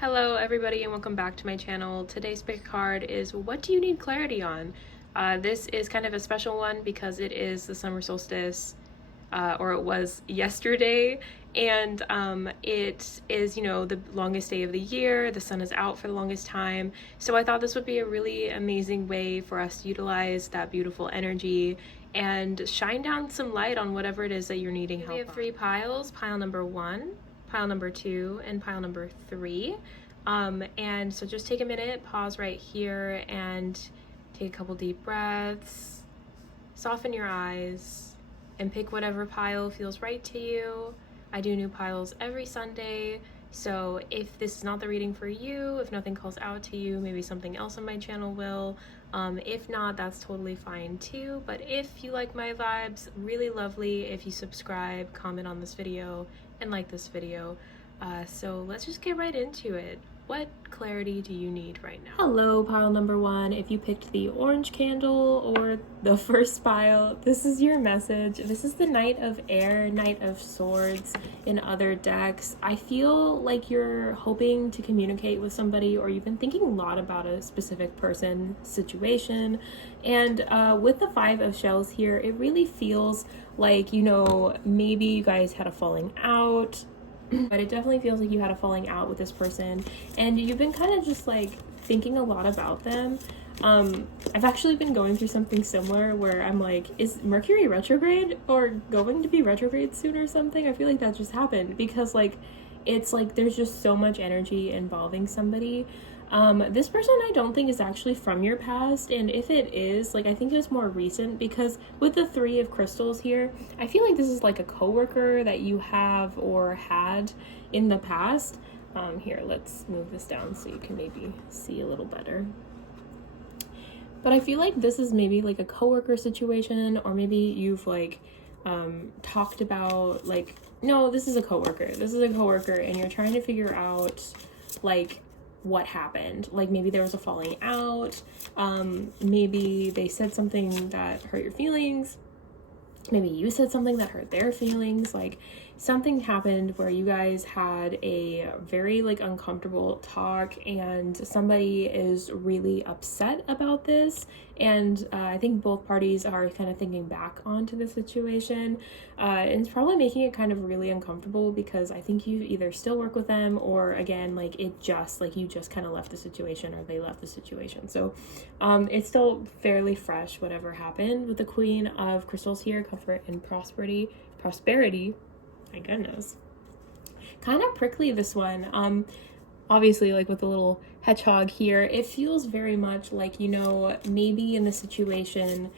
Hello everybody and welcome back to my channel. Today's pick card is what do you need clarity on? This is kind of a special one because it is the summer solstice, or it was yesterday, and it is, the longest day of the year. The sun is out for the longest time. So I thought this would be a really amazing way for us to utilize that beautiful energy and shine down some light on whatever it is that you're needing help on. We have three piles, pile number 1, pile number 2, and pile number 3. And so just take a minute, pause right here, and take a couple deep breaths, soften your eyes, and pick whatever pile feels right to you. I do new piles every Sunday, so if this is not the reading for you, if nothing calls out to you, maybe something else on my channel will. If not, that's totally fine too. But if you like my vibes, really lovely if you subscribe, comment on this video, and like this video. So let's just get right into it. What clarity do you need right now? Hello, pile number 1. If you picked the orange candle or the first pile, this is your message. This is the Knight of Air, Knight of Swords in other decks. I feel like you're hoping to communicate with somebody, or you've been thinking a lot about a specific person, situation. And with the 5 of Shells here, it really feels like, maybe you guys had a falling out. But it definitely feels like you had a falling out with this person, and you've been kind of just like thinking a lot about them. I've actually been going through something similar where I'm like, is Mercury retrograde or going to be retrograde soon or something? I feel like that just happened because it's like there's just so much energy involving somebody. This person I don't think is actually from your past, and if it is, I think it's more recent, because with the 3 of crystals here, I feel like this is like a coworker that you have or had in the past. Here, let's move this down so you can maybe see a little better. But I feel like this is maybe like a coworker situation, or maybe you've talked about no, this is a coworker. This is a coworker, and you're trying to figure out what happened. Maybe there was a falling out, maybe they said something that hurt your feelings, maybe you said something that hurt their feelings. Something happened where you guys had a very uncomfortable talk, and somebody is really upset about this, and I think both parties are kind of thinking back onto the situation, and it's probably making it kind of really uncomfortable, because I think you either still work with them, or again it just you just kind of left the situation, or they left the situation. So it's still fairly fresh, whatever happened with the Queen of Crystals here. Comfort and prosperity, my goodness, kind of prickly, this one. Obviously, with the little hedgehog here, it feels very much maybe in the situation,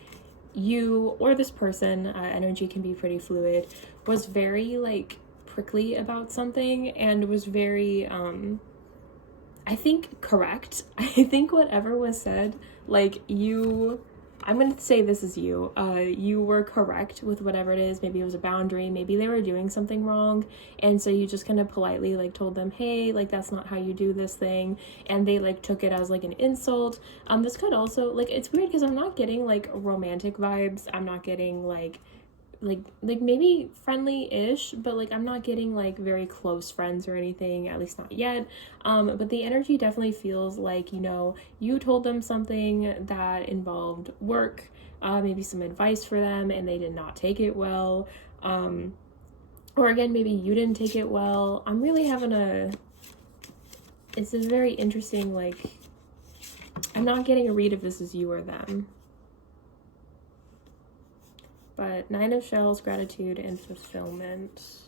you or this person, energy can be pretty fluid, was very prickly about something, and was very I think correct. I think whatever was said, I'm going to say this is you. You were correct with whatever it is. Maybe it was a boundary. Maybe they were doing something wrong. And so you just kind of politely told them, hey, that's not how you do this thing. And they took it as an insult. This could also, it's weird because I'm not getting romantic vibes. I'm not getting maybe friendly-ish, but I'm not getting very close friends or anything, at least not yet. But the energy definitely feels you told them something that involved work, maybe some advice for them, and they did not take it well. Or again, maybe you didn't take it well. I'm really having it's a very interesting, I'm not getting a read if this is you or them. But 9 of Shells, gratitude and fulfillment.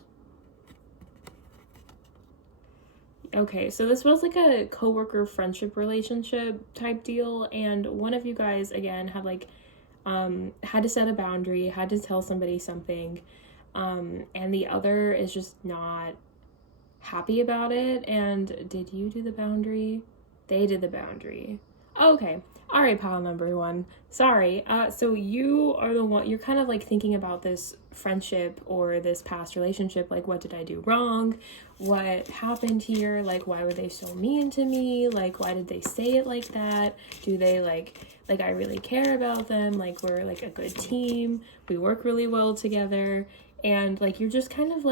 Okay, so this was a coworker friendship relationship type deal, and one of you guys again had had to set a boundary, had to tell somebody something, and the other is just not happy about it. And did you do the boundary? They did the boundary. Okay. All right, pile number 1. Sorry. So you are the one, you're kind of thinking about this friendship or this past relationship. What did I do wrong? What happened here? Why were they so mean to me? Why did they say it like that? Do they I really care about them? We're a good team. We work really well together. And you're just kind of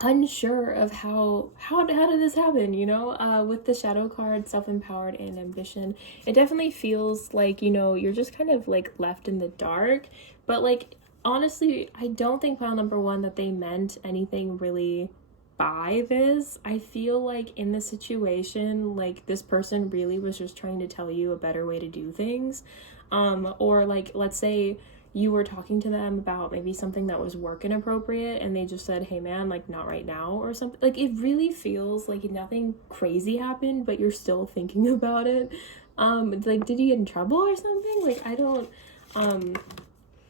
unsure of how did this happen, you know? With the shadow card, self-empowered and ambition, it definitely feels like, you know, you're just kind of like left in the dark. But like, honestly, I don't think pile number one that they meant anything really by this. I feel like in the situation, like this person really was just trying to tell you a better way to do things. Or like, let's say you were talking to them about maybe something that was work inappropriate and they just said, hey man, like not right now or something. Like it really feels like nothing crazy happened, but you're still thinking about it. Like, did you get in trouble or something? Like, I don't,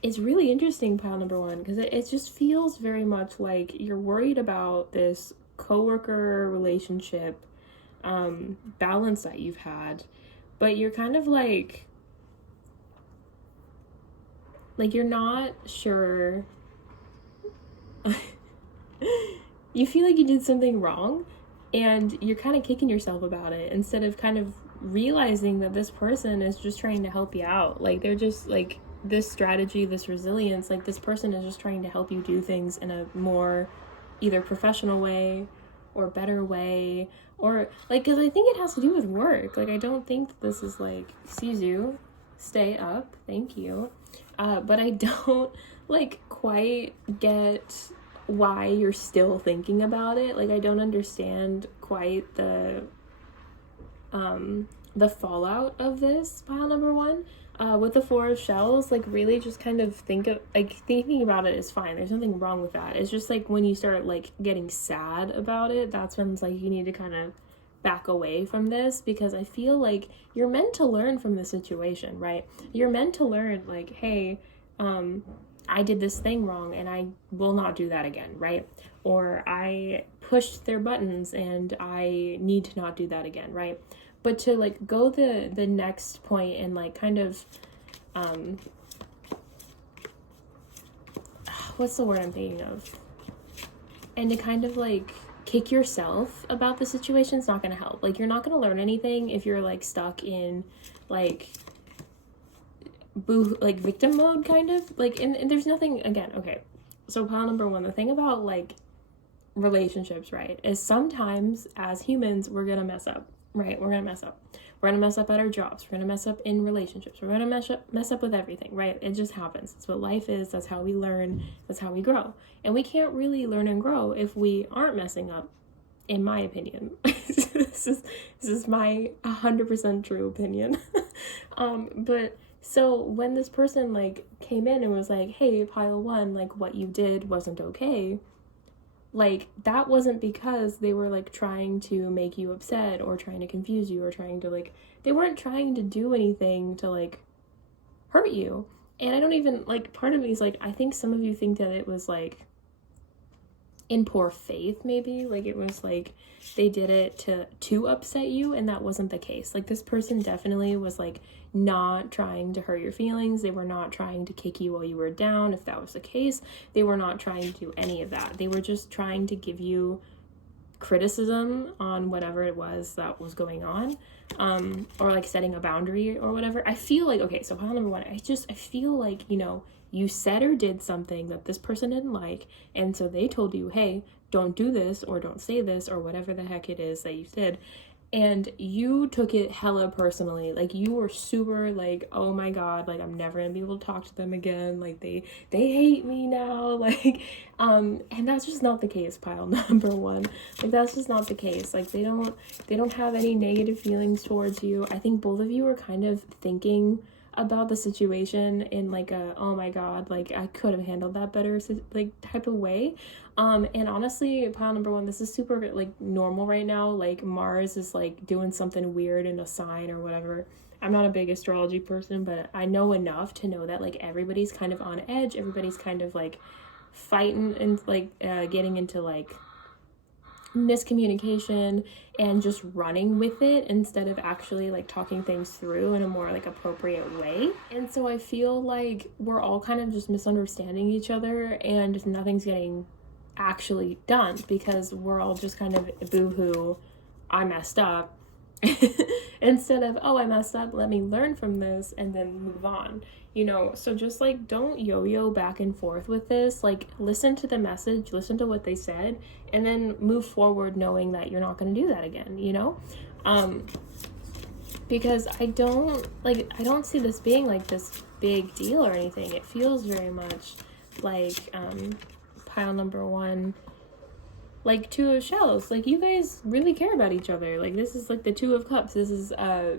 it's really interesting, pile number one, because it just feels very much like you're worried about this coworker relationship balance that you've had, but you're kind of like you're not sure. You feel like you did something wrong and you're kind of kicking yourself about it instead of kind of realizing that this person is just trying to help you out. Like they're just like this strategy, this resilience, like this person is just trying to help you do things in a more either professional way or better way, or like, because I think it has to do with work. Like I don't think that this is like, excuse you, stay up, thank you. But I don't like quite get why you're still thinking about it. Like I don't understand quite the fallout of this, pile number one. With the four of shells, like really just kind of thinking about it is fine. There's nothing wrong with that. It's just like when you start like getting sad about it, that's when it's like you need to kind of back away from this, because I feel like you're meant to learn from the situation, right? You're meant to learn like, hey, I did this thing wrong and I will not do that again, right? Or I pushed their buttons and I need to not do that again, right? But to like go the next point and like kind of what's the word I'm thinking of? And to kind of like kick yourself about the situation is not going to help. Like you're not going to learn anything if you're like stuck in like victim mode kind of like, and there's nothing, again, okay, so pile number one, the thing about like relationships, right, is sometimes as humans we're gonna mess up, right? We're gonna mess up at our jobs, we're gonna mess up in relationships, we're gonna mess up with everything, right? It just happens. It's what life is. That's how we learn, that's how we grow, and we can't really learn and grow if we aren't messing up, in my opinion. this is my 100% true opinion. But so when this person like came in and was like, hey, pile one, like what you did wasn't okay, like that wasn't because they were like trying to make you upset or trying to confuse you or trying to like, they weren't trying to do anything to like hurt you. And I don't even like, part of me is like, I think some of you think that it was like in poor faith, maybe, like it was like they did it to upset you, and that wasn't the case. Like this person definitely was like not trying to hurt your feelings. They were not trying to kick you while you were down. If that was the case, they were not trying to do any of that. They were just trying to give you criticism on whatever it was that was going on, or like setting a boundary or whatever. I feel like, okay, so pile number one, I feel like, you know, you said or did something that this person didn't like, and so they told you, hey, don't do this or don't say this or whatever the heck it is that you did, and you took it hella personally. Like you were super like, oh my god, like I'm never gonna be able to talk to them again, like they hate me now, like and that's just not the case, pile number one. Like that's just not the case. Like they don't have any negative feelings towards you. I think both of you are kind of thinking about the situation in like a, oh my god, like I could have handled that better, like type of way. And honestly, pile number one, this is super like normal right now. Like Mars is like doing something weird in a sign or whatever. I'm not a big astrology person, but I know enough to know that like everybody's kind of on edge, everybody's kind of like fighting and like getting into like miscommunication and just running with it instead of actually like talking things through in a more like appropriate way. And so I feel like we're all kind of just misunderstanding each other and nothing's getting actually done because we're all just kind of boo-hoo, I messed up, instead of, oh, I messed up, let me learn from this and then move on, you know. So just like, don't yo-yo back and forth with this. Like, listen to the message, listen to what they said, and then move forward knowing that you're not going to do that again, you know. Because I don't see this being like this big deal or anything. It feels very much like pile number one, like two of shells. Like, you guys really care about each other. Like, this is like the two of cups. This is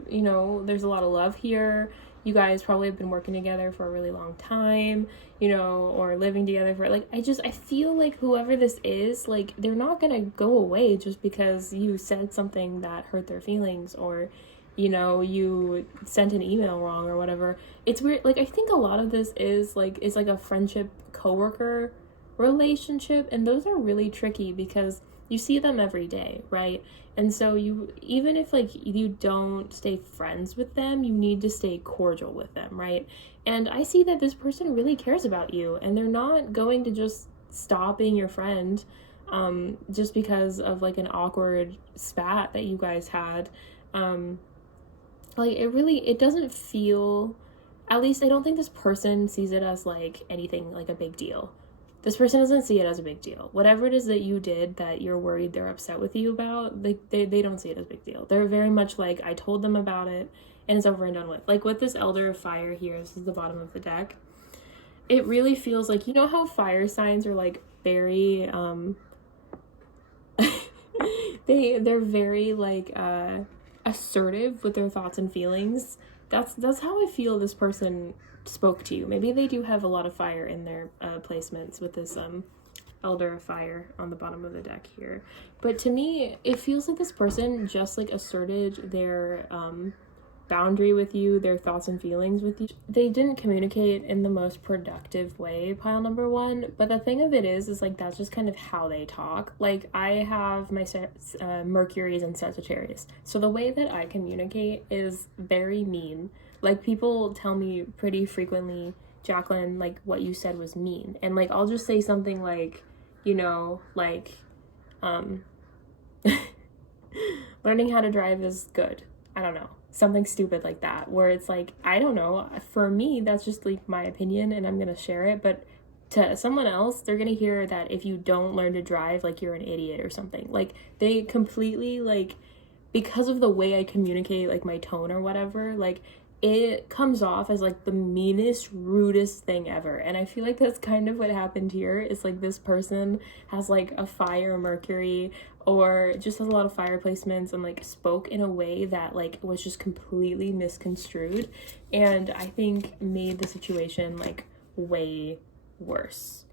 you know, there's a lot of love here. You guys probably have been working together for a really long time, you know, or living together for, like, I feel like whoever this is, like, they're not gonna go away just because you said something that hurt their feelings, or, you know, you sent an email wrong or whatever. It's weird. Like, I think a lot of this is like a friendship coworker relationship, and those are really tricky because you see them every day, right? And so you, even if like you don't stay friends with them, you need to stay cordial with them, right? And I see that this person really cares about you, and they're not going to just stop being your friend just because of like an awkward spat that you guys had. Like, it doesn't feel, at least I don't think this person sees it as like anything like a big deal. This person doesn't see it as a big deal. Whatever it is that you did that you're worried they're upset with you about, like, they don't see it as a big deal. They're very much like, I told them about it and it's over and done with. Like, with this Elder of Fire here, this is the bottom of the deck. It really feels like, you know how fire signs are like very, they're very like, assertive with their thoughts and feelings. That's how I feel this person spoke to you. Maybe they do have a lot of fire in their placements with this Elder of Fire on the bottom of the deck here. But to me, it feels like this person just like asserted their boundary with you, their thoughts and feelings with you. They didn't communicate in the most productive way, pile number one, but the thing of it is like, that's just kind of how they talk. Like, I have my Mercury's in Sagittarius, so the way that I communicate is very mean. Like, people tell me pretty frequently, Jacqueline, like, what you said was mean, and like, I'll just say something like, you know, like learning how to drive is good, I don't know, something stupid like that, where it's like, I don't know, for me, that's just like my opinion and I'm gonna share it, but to someone else, they're gonna hear that if you don't learn to drive, like, you're an idiot or something. Like, they completely, like, because of the way I communicate, like, my tone or whatever, like, it comes off as like the meanest, rudest thing ever. And I feel like that's kind of what happened here. It's like, this person has like a fire Mercury, or just has a lot of fire placements, and like spoke in a way that like was just completely misconstrued, and I think made the situation like way worse.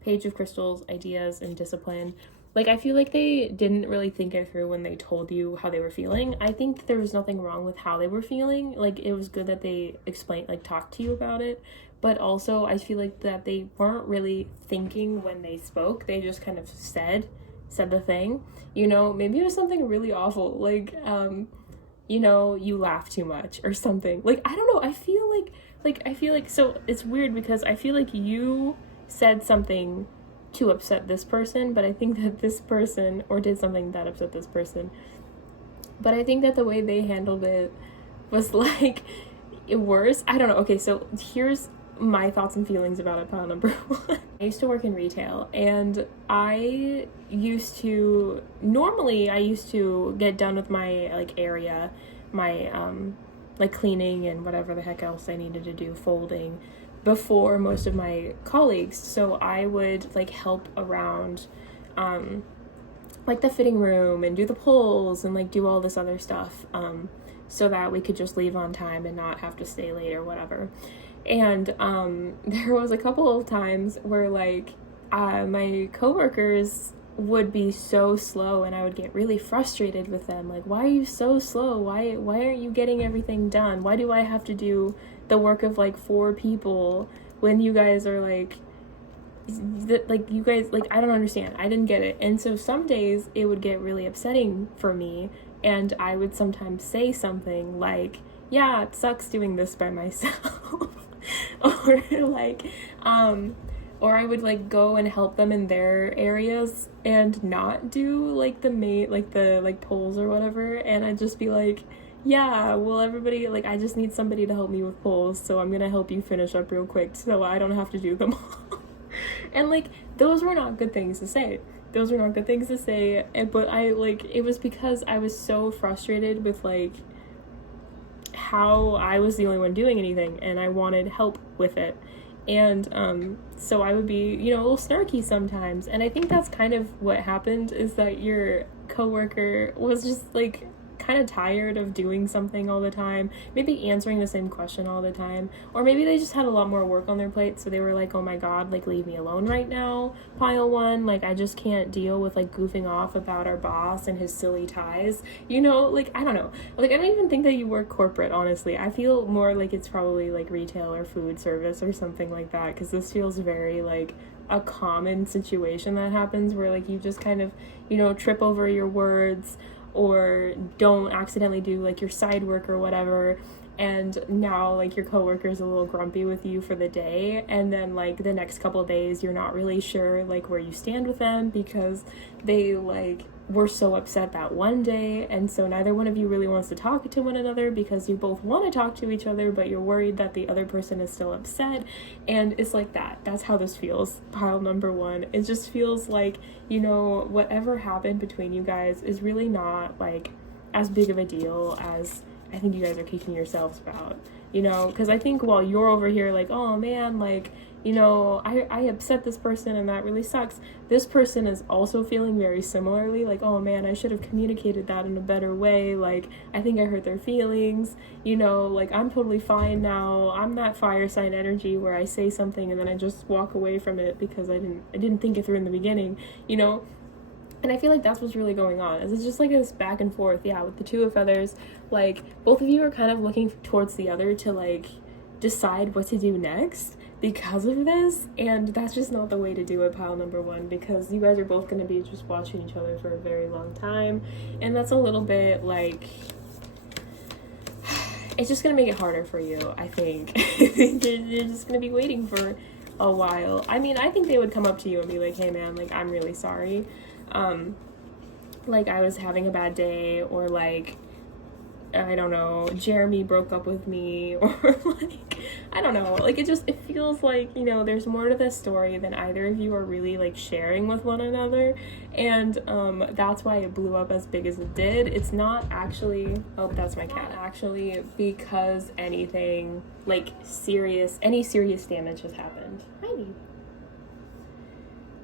Page of Crystals, ideas and discipline. Like, I feel like they didn't really think it through when they told you how they were feeling. I think there was nothing wrong with how they were feeling. Like, it was good that they explained, like, talked to you about it. But also, I feel like that they weren't really thinking when they spoke. They just kind of said the thing. You know, maybe it was something really awful. Like, you know, you laugh too much or something. Like, I don't know. I feel like, so it's weird because I feel like you said something to upset this person, but I think that this person, or did something that upset this person, but I think that the way they handled it was like worse. I don't know. Okay, so here's my thoughts and feelings about it, pile number one. I used to work in retail, and I used to get done with my like area, my like cleaning and whatever the heck else I needed to do, folding, before most of my colleagues. So I would like help around like the fitting room and do the pulls and like do all this other stuff so that we could just leave on time and not have to stay late or whatever. And there was a couple of times where like my coworkers would be so slow, and I would get really frustrated with them. Like, why are you so slow? Why aren't you getting everything done? Why do I have to do the work of like 4 people when you guys are like you guys, like, I don't understand. I didn't get it. And so some days it would get really upsetting for me, and I would sometimes say something like, yeah, it sucks doing this by myself. or like or I would like go and help them in their areas and not do like the main, like the like polls or whatever, and I'd just be like, yeah, well, everybody, like, I just need somebody to help me with polls, so I'm gonna help you finish up real quick so I don't have to do them all. And like, those were not good things to say. Those were not good things to say, but I, like, it was because I was so frustrated with, like, how I was the only one doing anything, and I wanted help with it. And so I would be, you know, a little snarky sometimes, and I think that's kind of what happened, is that your coworker was just, like, kind of tired of doing something all the time, maybe answering the same question all the time, or maybe they just had a lot more work on their plate, so they were like, oh my god, like, leave me alone right now, pile one, like, I just can't deal with, like, goofing off about our boss and his silly ties, you know, like, I don't know, like, I don't even think that you work corporate, honestly. I feel more like it's probably, like, retail or food service or something like that, because this feels very, like, a common situation that happens where, like, you just kind of, you know, trip over your words, or don't accidentally do like your side work or whatever, and now like your coworker's a little grumpy with you for the day, and then like the next couple of days you're not really sure like where you stand with them because they like were so upset that one day, and so neither one of you really wants to talk to one another because you both want to talk to each other, but you're worried that the other person is still upset. And it's like that's how this feels, pile number one. It just feels like, you know, whatever happened between you guys is really not like as big of a deal as I think you guys are kicking yourselves about, you know, because I think while you're over here like, oh man, like, you know, I upset this person and that really sucks, this person is also feeling very similarly, like, oh man, I should have communicated that in a better way, like, I think I hurt their feelings, you know, like, I'm totally fine now, I'm that fire sign energy where I say something and then I just walk away from it because I didn't think it through in the beginning, you know. And I feel like that's what's really going on. It's just like this back and forth, yeah, with the Two of Feathers. Like, both of you are kind of looking towards the other to, like, decide what to do next because of this. And that's just not the way to do it, pile number one, because you guys are both going to be just watching each other for a very long time. And that's a little bit, like, it's just going to make it harder for you, I think. You're just going to be waiting for a while. I mean, I think they would come up to you and be like, hey, man, like, I'm really sorry. Like, I was having a bad day, or like, I don't know, Jeremy broke up with me, or like, I don't know, like, it feels like, you know, there's more to this story than either of you are really like sharing with one another, and that's why it blew up as big as it did. It's not actually, oh, that's my cat, actually because anything like any serious damage has happened. Heidi.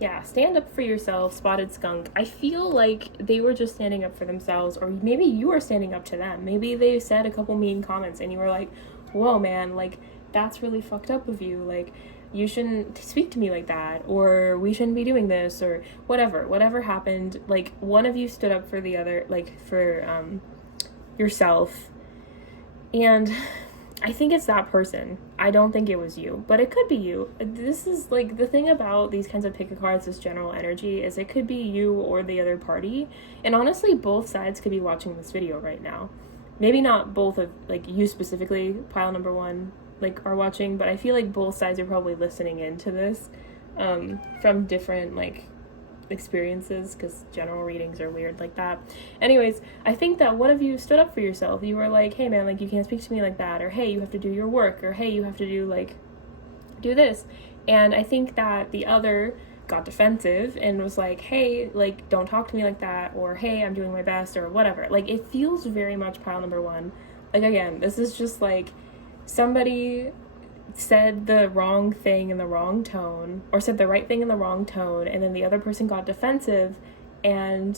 Yeah, stand up for yourself, Spotted Skunk. I feel like they were just standing up for themselves, or maybe you were standing up to them. Maybe they said a couple mean comments and you were like, whoa, man, like, that's really fucked up of you. Like, you shouldn't speak to me like that, or we shouldn't be doing this, or whatever happened. Like, one of you stood up for the other, like, for yourself. And I think it's that person. I don't think it was you, but it could be you. This is like the thing about these kinds of pick a cards, this general energy, is it could be you or the other party. And honestly, both sides could be watching this video right now. Maybe not both of, like, you specifically, pile number one, like, are watching, but I feel like both sides are probably listening into this from different, like, experiences, because general readings are weird like that. Anyways, I think that one of you stood up for yourself. You were like, hey man, like, you can't speak to me like that, or hey, you have to do your work, or hey, you have to do this. And I think that the other got defensive and was like, hey, like, don't talk to me like that, or hey, I'm doing my best, or whatever. Like, it feels very much pile number one. Like, again, this is just like somebody said the wrong thing in the wrong tone, or said the right thing in the wrong tone, and then the other person got defensive and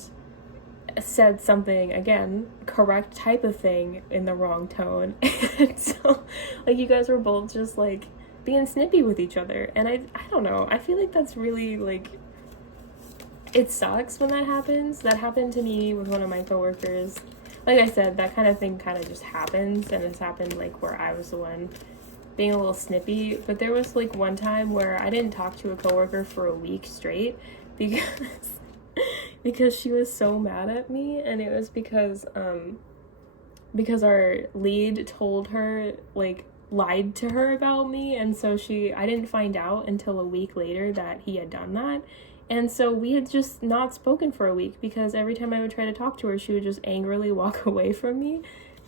said something, again, correct type of thing in the wrong tone. And so, like, you guys were both just, like, being snippy with each other. And I don't know, I feel like that's really, like, it sucks when that happens. That happened to me with one of my coworkers. Like I said, that kind of thing kind of just happens, and it's happened, like, where I was the one being a little snippy. But there was, like, one time where I didn't talk to a coworker for a week straight because she was so mad at me, and it was because our lead told her, like, lied to her about me, and so I didn't find out until a week later that he had done that. And so we had just not spoken for a week because every time I would try to talk to her, she would just angrily walk away from me.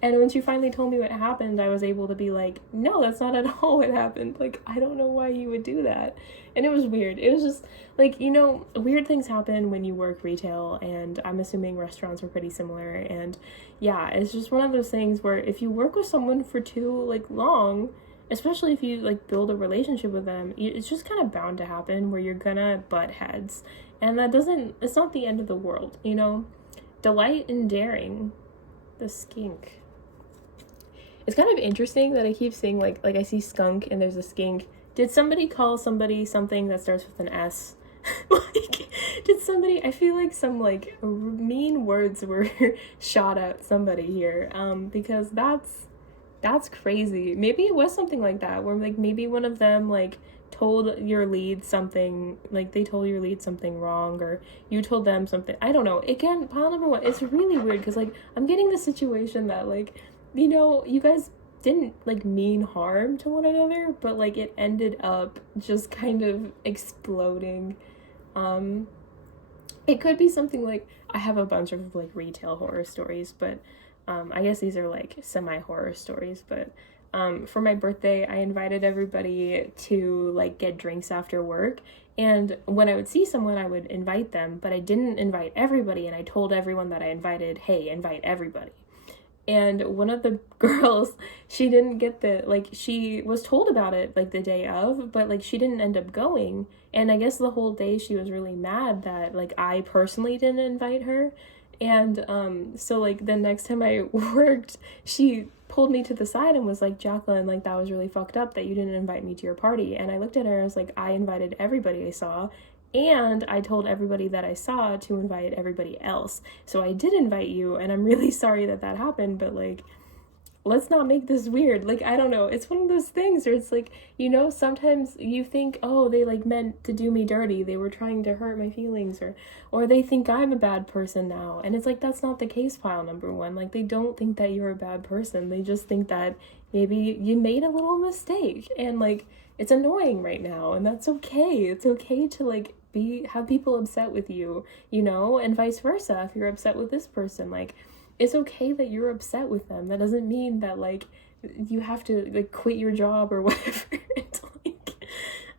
And when she finally told me what happened, I was able to be like, no, that's not at all what happened. Like, I don't know why you would do that. And it was weird. It was just, like, you know, weird things happen when you work retail, and I'm assuming restaurants are pretty similar. And yeah, it's just one of those things where if you work with someone for too, like, long, especially if you, like, build a relationship with them, it's just kind of bound to happen where you're gonna butt heads. And it's not the end of the world, you know? Delight in daring. The skink. It's kind of interesting that I keep seeing, like I see skunk and there's a skink. Did somebody call somebody something that starts with an S? Like, I feel like some, like, mean words were shot at somebody here, because that's crazy. Maybe it was something like that, where, like, maybe one of them, like, told your lead something, like, they told your lead something wrong, or you told them something. I don't know. Again, pile number one, it's really weird, because, like, I'm getting the situation that, like, you know, you guys didn't, like, mean harm to one another, but, like, it ended up just kind of exploding. It could be something like, I have a bunch of, like, retail horror stories, but I guess these are, like, semi-horror stories, but for my birthday, I invited everybody to, like, get drinks after work, and when I would see someone, I would invite them, but I didn't invite everybody, and I told everyone that I invited, hey, invite everybody. And one of the girls, she didn't get she was told about it, like, the day of, but, like, she didn't end up going. And I guess the whole day she was really mad that, like, I personally didn't invite her. And, so, like, the next time I worked, she pulled me to the side and was like, Jacqueline, like, that was really fucked up that you didn't invite me to your party. And I looked at her and I was like, I invited everybody I saw. And I told everybody that I saw to invite everybody else. So I did invite you, and I'm really sorry that happened, but, like, let's not make this weird. Like, I don't know. It's one of those things where it's like, you know, sometimes you think, oh, they, like, meant to do me dirty. They were trying to hurt my feelings, or they think I'm a bad person now. And it's like, that's not the case, pile number one. Like, they don't think that you're a bad person. They just think that maybe you made a little mistake, and, like, it's annoying right now, and that's okay. It's okay to, like, have people upset with you, you know, and vice versa. If you're upset with this person, like, it's okay that you're upset with them. That doesn't mean that, like, you have to, like, quit your job or whatever and,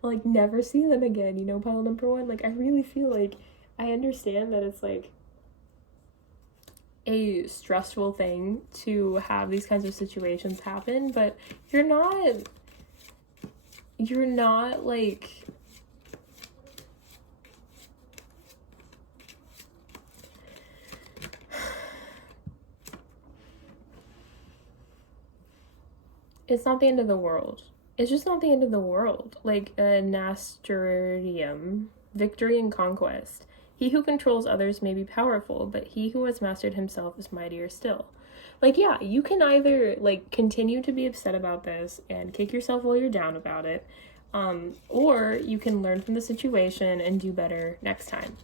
like, never see them again, you know, pile number one. Like, I really feel like I understand that it's, like, a stressful thing to have these kinds of situations happen, but you're not, like, it's not the end of the world. It's just not the end of the world. Like, a Nasturtium, victory and conquest. He who controls others may be powerful, but he who has mastered himself is mightier still. Like, yeah, you can either, like, continue to be upset about this and kick yourself while you're down about it, or you can learn from the situation and do better next time.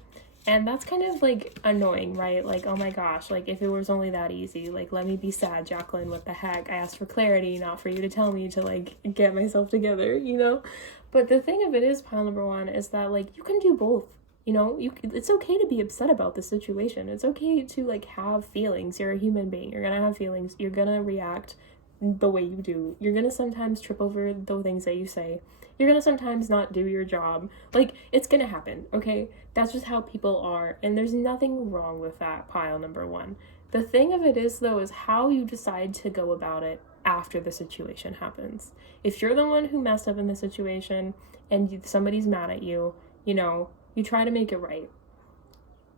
And that's kind of, like, annoying, right? Like, oh my gosh, like, if it was only that easy, like, let me be sad, Jacqueline, what the heck? I asked for clarity, not for you to tell me to, like, get myself together, you know? But the thing of it is, pile number one, is that, like, you can do both, you know? It's okay to be upset about the situation. It's okay to, like, have feelings. You're a human being. You're gonna have feelings. You're gonna react the way you do. You're gonna sometimes trip over the things that you say. You're gonna sometimes not do your job. Like, it's gonna happen, okay? That's just how people are, and there's nothing wrong with that, pile number one. The thing of it is, though, is how you decide to go about it after the situation happens. If you're the one who messed up in the situation and somebody's mad at you, you know, you try to make it right.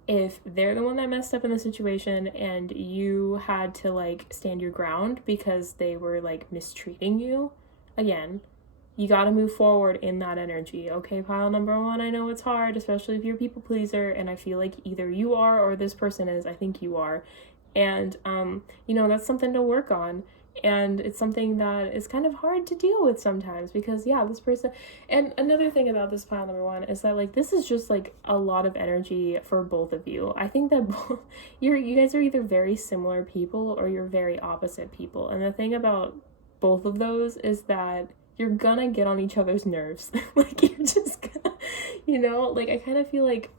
If they're the one that messed up in the situation and you had to, like, stand your ground because they were, like, mistreating you, again, you gotta move forward in that energy, okay, pile number one? I know it's hard, especially if you're a people pleaser, and I feel like either you are or this person is. I think you are. And, you know, that's something to work on. And it's something that is kind of hard to deal with sometimes because, yeah, this person... And another thing about this pile number one is that, like, this is just, like, a lot of energy for both of you. I think that you guys are either very similar people or you're very opposite people. And the thing about both of those is that you're gonna get on each other's nerves. Like, you're just gonna, you know, like, I kind of feel like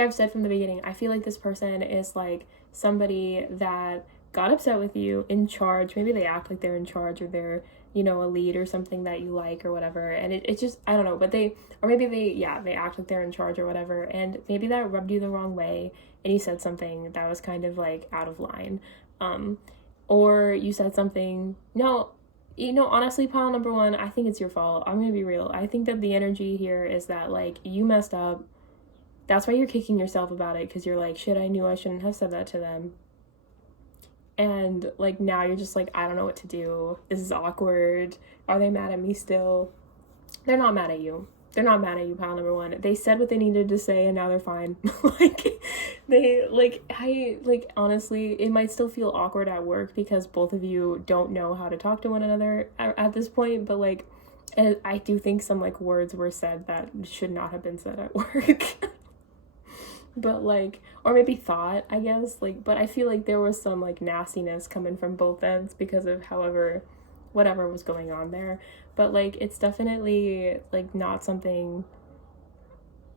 I've said from the beginning, I feel like this person is like somebody that got upset with you, in charge. Maybe they act like they're in charge, or they're, you know, a lead or something that you like or whatever. And it just, I don't know, but they act like they're in charge or whatever. And maybe that rubbed you the wrong way and you said something that was kind of like out of line. Or you said something, no, you know, honestly, pile number one, I think it's your fault. I'm gonna be real. I think that the energy here is that, like, you messed up. That's why you're kicking yourself about it, because you're like, shit, I knew I shouldn't have said that to them. And, like, now you're just like, I don't know what to do. This is awkward. Are they mad at me still? They're not mad at you. They're not mad at you, pile number one. They said what they needed to say, and now they're fine. Honestly, it might still feel awkward at work because both of you don't know how to talk to one another at this point, but, like, I do think some, like, words were said that should not have been said at work. But, like, or maybe thought, I guess, like, but I feel like there was some, like, nastiness coming from both ends because of whatever was going on there. But, like, it's definitely, like, not something,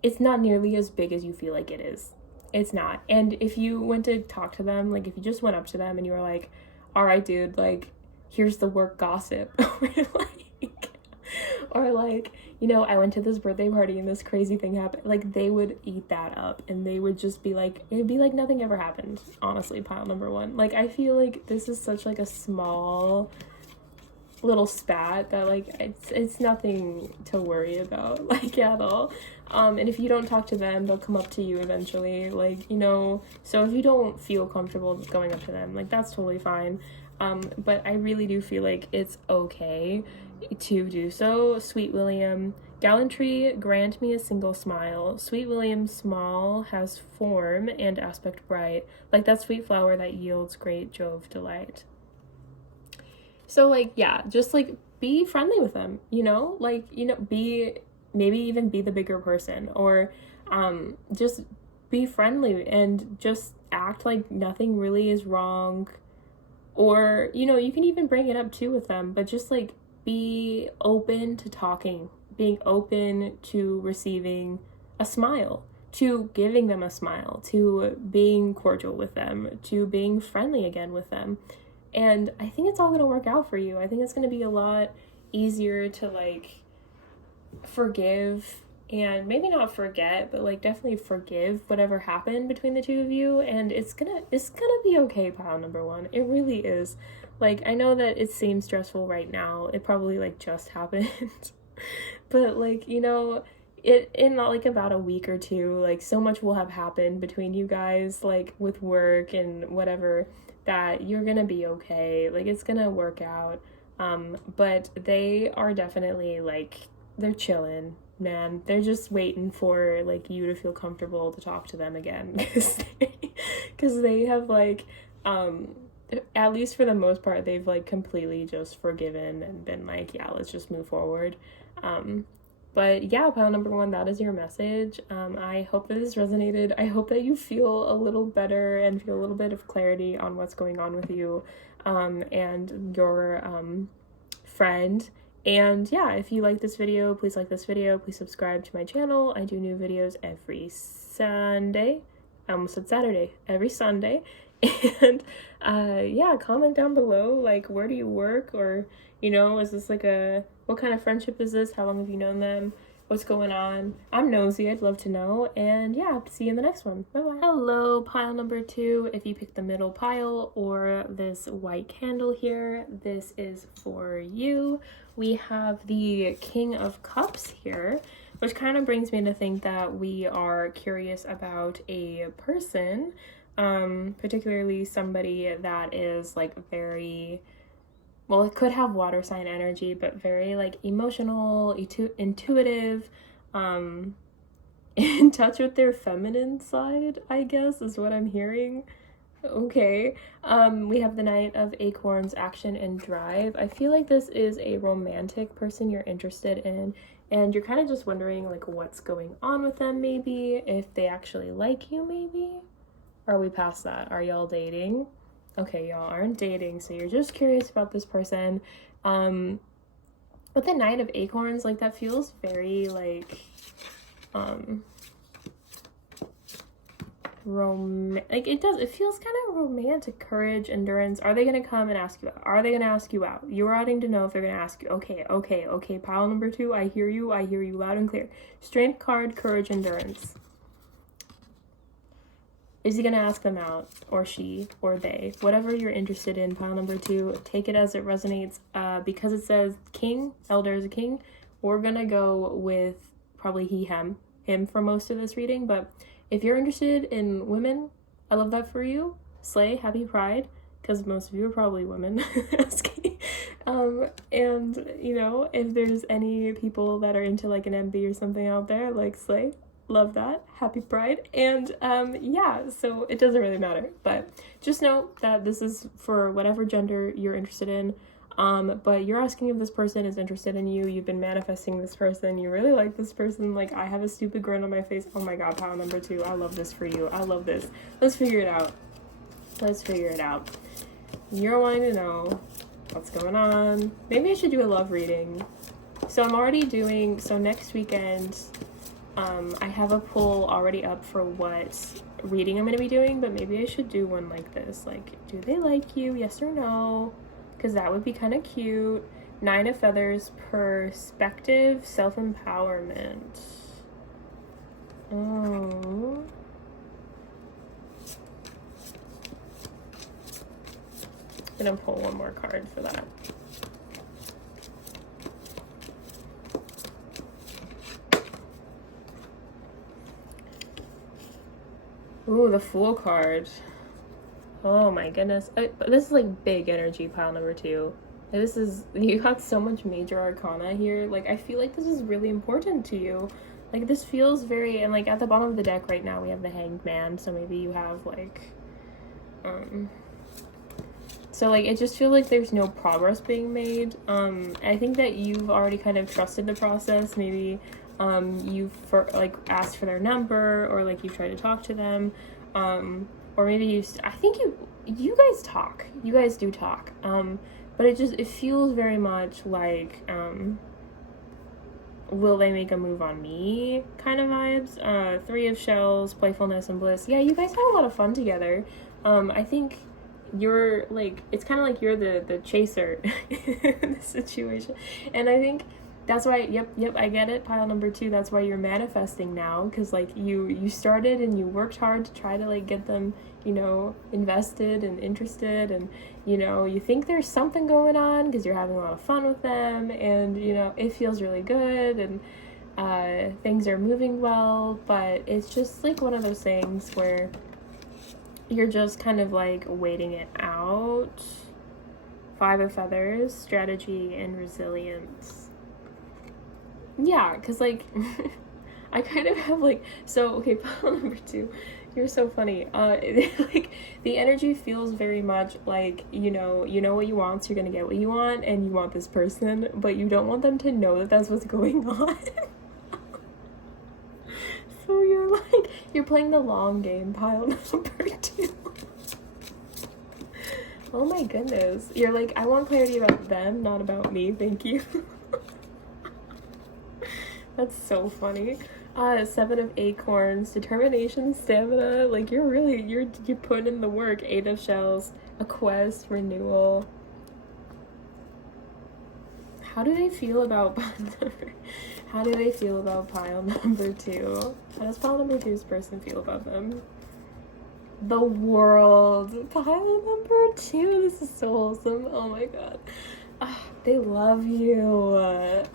it's not nearly as big as you feel like it is. It's not. And if you went to talk to them, like, if you just went up to them and you were like, all right, dude, like, here's the work gossip, or like, you know, I went to this birthday party and this crazy thing happened, like, they would eat that up and they would just be like, it'd be like nothing ever happened, honestly, pile number one. Like, I feel like this is such, like, a small little spat that, like, it's nothing to worry about, like, at all. And if you don't talk to them, they'll come up to you eventually, like, you know. So if you don't feel comfortable going up to them, like, that's totally fine. But I really do feel like it's okay to do so. Sweet William, gallantry, grant me a single smile. Sweet William, small, has form and aspect bright, like that sweet flower that yields great Jove delight. So, like, yeah, just, like, be friendly with them, you know, like, you know, maybe even be the bigger person, or just be friendly and just act like nothing really is wrong. Or, you know, you can even bring it up too with them, but just, like, be open to talking, being open to receiving a smile, to giving them a smile, to being cordial with them, to being friendly again with them. And I think it's all going to work out for you. I think it's going to be a lot easier to, like, forgive, and maybe not forget, but, like, definitely forgive whatever happened between the two of you. And it's gonna be okay, pile number one. It really is. Like, I know that it seems stressful right now. It probably, like, just happened. But, like, you know, in like about a week or two, like, so much will have happened between you guys, like, with work and whatever, that you're gonna be okay. Like, it's gonna work out. But they are definitely, like, they're chilling, man. They're just waiting for, like, you to feel comfortable to talk to them again, because they have, like, at least for the most part, they've, like, completely just forgiven and been like, yeah, let's just move forward. But yeah, pile number one, that is your message. I hope that this resonated. I hope that you feel a little better and feel a little bit of clarity on what's going on with you and your friend. And yeah, if you like this video, please like this video. Please subscribe to my channel. I do new videos every Sunday. I almost said Saturday. Every Sunday. And yeah, comment down below, like, where do you work? Or, you know, is this like what kind of friendship is this? How long have you known them? What's going on? I'm nosy. I'd love to know. And yeah, see you in the next one. Bye-bye. Hello, pile number two. If you pick the middle pile or this white candle here, this is for you. We have the King of Cups here, which kind of brings me to think that we are curious about a person, particularly somebody that is, like, very, well, it could have water sign energy, but very, like, emotional, intuitive, in touch with their feminine side, I guess, is what I'm hearing. Okay. We have the Knight of Acorns, action and drive. I feel like this is a romantic person you're interested in, and you're kind of just wondering, like, what's going on with them, maybe, if they actually like you, maybe. Are we past that? Are y'all dating? okay, y'all aren't dating, so you're just curious about this person. With the Knight of Acorns, like, that feels very, like, it feels kind of romantic. Courage, endurance. Are they gonna come and ask you out? Are they gonna ask you out? You're wanting to know if they're gonna ask you. Okay, pile number 2, I hear you loud and clear. Strength card, courage, endurance. Is he gonna ask them out, or she, or they? Whatever you're interested in, pile number 2, take it as it resonates. Because it says king, elder is a king, we're gonna go with probably he, him for most of this reading, but if you're interested in women, I love that for you. Slay, happy pride, because most of you are probably women. And, you know, if there's any people that are into, like, an MB or something out there, like, slay, love that, happy pride. And, yeah, so it doesn't really matter. But just know that this is for whatever gender you're interested in. But you're asking if this person is interested in you. You've been manifesting this person. You really like this person. Like, I have a stupid grin on my face. Oh my god, pile number 2. I love this for you. I love this. Let's figure it out. You're wanting to know what's going on. Maybe I should do a love reading. So I'm already doing, so next weekend, I have a poll already up for what reading I'm going to be doing, but maybe I should do one like this. Like, do they like you? Yes or no? Because that would be kind of cute. 9 of Feathers, perspective, self-empowerment. Oh. I'm gonna pull one more card for that. Ooh, the Fool card. Oh my goodness. This is like big energy, pile number 2. This is, you got so much major arcana here. Like, I feel like this is really important to you. Like, this feels very, and like at the bottom of the deck right now we have the Hanged Man, so maybe you have like, so like it just feels like there's no progress being made. I think that you've already kind of trusted the process. Maybe you've like asked for their number, or like you've tried to talk to them. Or maybe I think you guys talk. You guys do talk. But it feels very much like, will they make a move on me kind of vibes. 3 of Shells, playfulness and bliss. Yeah, you guys have a lot of fun together. I think you're like, it's kind of like you're the chaser in this situation. And I think that's why, yep, I get it, pile number 2. That's why you're manifesting now, because like you started and you worked hard to try to like get them, you know, invested and interested, and you know, you think there's something going on because you're having a lot of fun with them, and you know, it feels really good, and things are moving well, but it's just like one of those things where you're just kind of like waiting it out. 5 of Feathers, strategy and resilience. Yeah, because like I kind of have like, so okay, pile number 2, you're so funny. Like the energy feels very much like, you know what you want, so you're gonna get what you want, and you want this person, but you don't want them to know that that's what's going on. So you're playing the long game, pile number 2. Oh my goodness. You're like, I want clarity about them, not about me, thank you. That's so funny. 7 of Acorns, determination, stamina. Like you're putting in the work. 8 of Shells, a quest, renewal. How do they feel about pile number 2? How does pile number 2's person feel about them? The world. Pile number 2. This is so wholesome. Oh my god. They love you.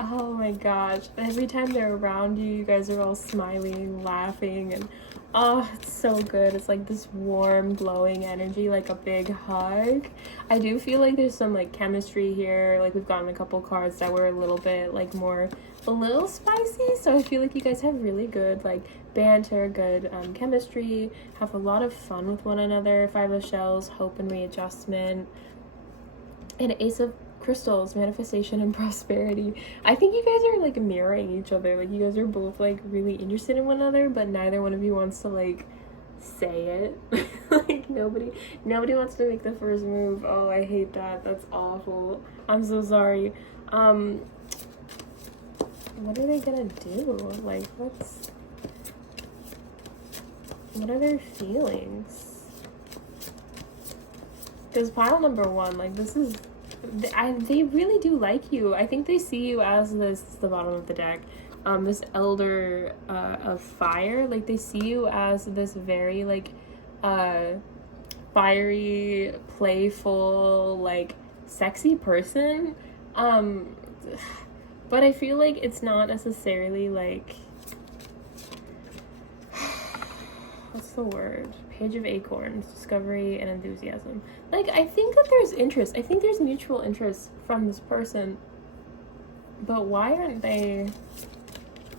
Oh my gosh. Every time they're around you, you guys are all smiling, laughing, and oh, it's so good. It's like this warm, glowing energy, like a big hug. I do feel like there's some like chemistry here. Like we've gotten a couple cards that were a little bit like a little spicy, so I feel like you guys have really good like banter, good chemistry, have a lot of fun with one another. 5 of Shells, hope and readjustment, and Ace of Crystals, manifestation and prosperity. I think you guys are like mirroring each other. Like you guys are both like really interested in one another, but neither one of you wants to like say it. Like Nobody wants to make the first move. Oh, I hate that. That's awful. I'm so sorry. What are they gonna do? Like, what are their feelings? Because pile number one, like, they really do like you. I think they see you as the bottom of the deck, this elder of fire. Like, they see you as this very, like, fiery, playful, like, sexy person. But I feel like it's not necessarily, like, what's the word? Page of Acorns, discovery and enthusiasm. Like, I think that there's interest. I think there's mutual interest from this person. But why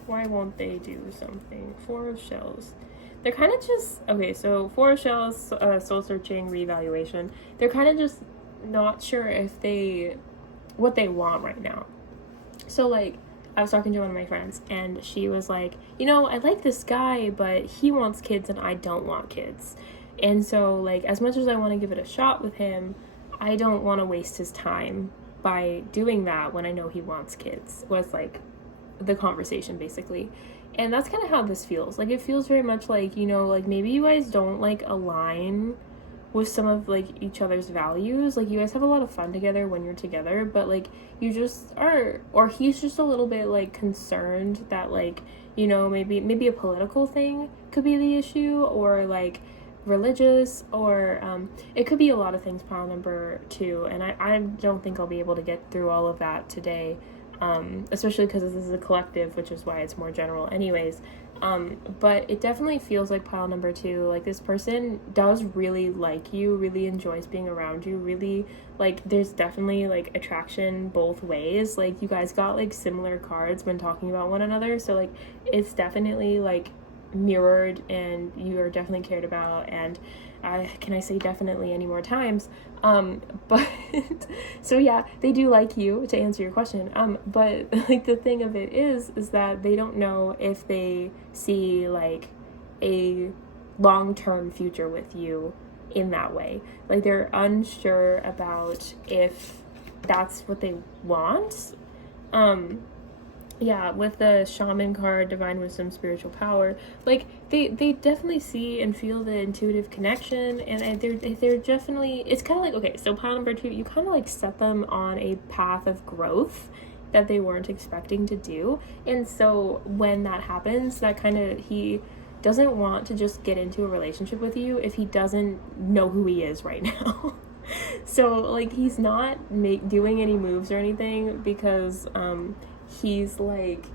won't they do something? Four of Shells. They're kind of just, okay, so Four of Shells, soul searching, reevaluation. They're kind of just not sure what they want right now. So, like, I was talking to one of my friends, and she was like, you know, I like this guy, but he wants kids and I don't want kids. And so, like, as much as I want to give it a shot with him, I don't want to waste his time by doing that when I know he wants kids, was, like, the conversation, basically. And that's kind of how this feels. Like, it feels very much like, you know, like, maybe you guys don't, like, align with some of, like, each other's values. Like, you guys have a lot of fun together when you're together, but, like, you just are, or he's just a little bit, like, concerned that, like, you know, maybe a political thing could be the issue, or, like, religious, or it could be a lot of things, pile number two, and I don't think I'll be able to get through all of that today, especially because this is a collective, which is why it's more general anyways. But it definitely feels like pile number two, like, this person does really like you, really enjoys being around you, really, like, there's definitely, like, attraction both ways. Like, you guys got, like, similar cards when talking about one another, so, like, it's definitely, like, mirrored, and you are definitely cared about, and can I say definitely any more times? But so yeah, they do like you, to answer your question. But, like, the thing of it is that they don't know if they see, like, a long-term future with you in that way. Like, they're unsure about if that's what they want. Yeah, with the Shaman card, Divine Wisdom, Spiritual Power, like, they definitely see and feel the intuitive connection, and they're definitely, it's kind of like, okay, so pile number two, you kind of, like, set them on a path of growth that they weren't expecting to do, and so when that happens, that kind of, he doesn't want to just get into a relationship with you if he doesn't know who he is right now. So, like, he's not doing any moves or anything because, he's, like,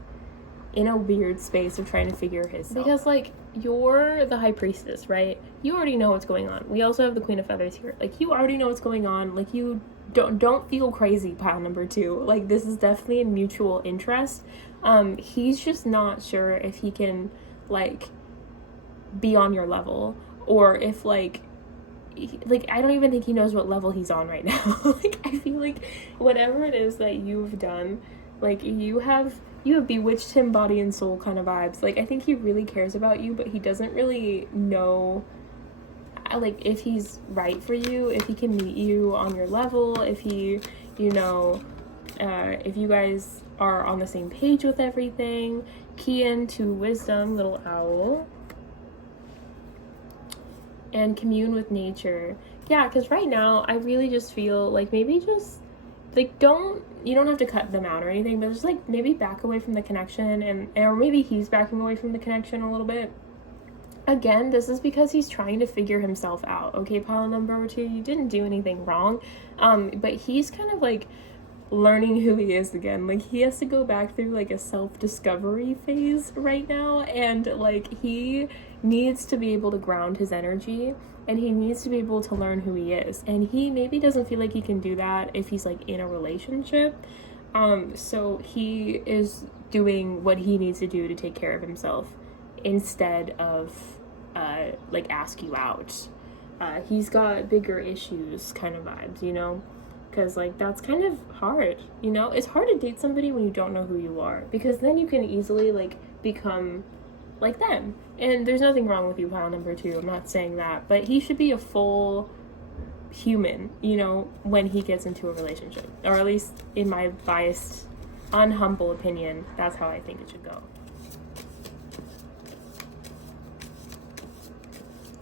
in a weird space of trying to figure himself. Because, like, you're the High Priestess, right? You already know what's going on. We also have the Queen of Feathers here. Like, you already know what's going on. Like, you don't feel crazy, pile number two. Like, this is definitely a mutual interest. He's just not sure if he can, like, be on your level, or if, like, I don't even think he knows what level he's on right now. Like, I feel like whatever it is that you've done, like, you have bewitched him body and soul kind of vibes. Like, I think he really cares about you, but he doesn't really know, like, if he's right for you, if he can meet you on your level, if he, you know, if you guys are on the same page with everything. Key into wisdom, little owl. And commune with nature. Yeah, because right now, I really just feel like maybe just, like, you don't have to cut them out or anything, but just, like, maybe back away from the connection, or maybe he's backing away from the connection a little bit. Again, this is because he's trying to figure himself out. Okay, pile number two, you didn't do anything wrong, but he's kind of, like, learning who he is again. Like, he has to go back through, like, a self-discovery phase right now, and, like, he needs to be able to ground his energy, and he needs to be able to learn who he is, and he maybe doesn't feel like he can do that if he's, like, in a relationship. So he is doing what he needs to do to take care of himself instead of like, ask you out. He's got bigger issues kind of vibes, you know, because, like, that's kind of hard, you know. It's hard to date somebody when you don't know who you are, because then you can easily, like, become, like them. And there's nothing wrong with you, pile number 2. I'm not saying that, but he should be a full human, you know, when he gets into a relationship, or at least in my biased, unhumble opinion, that's how I think it should go.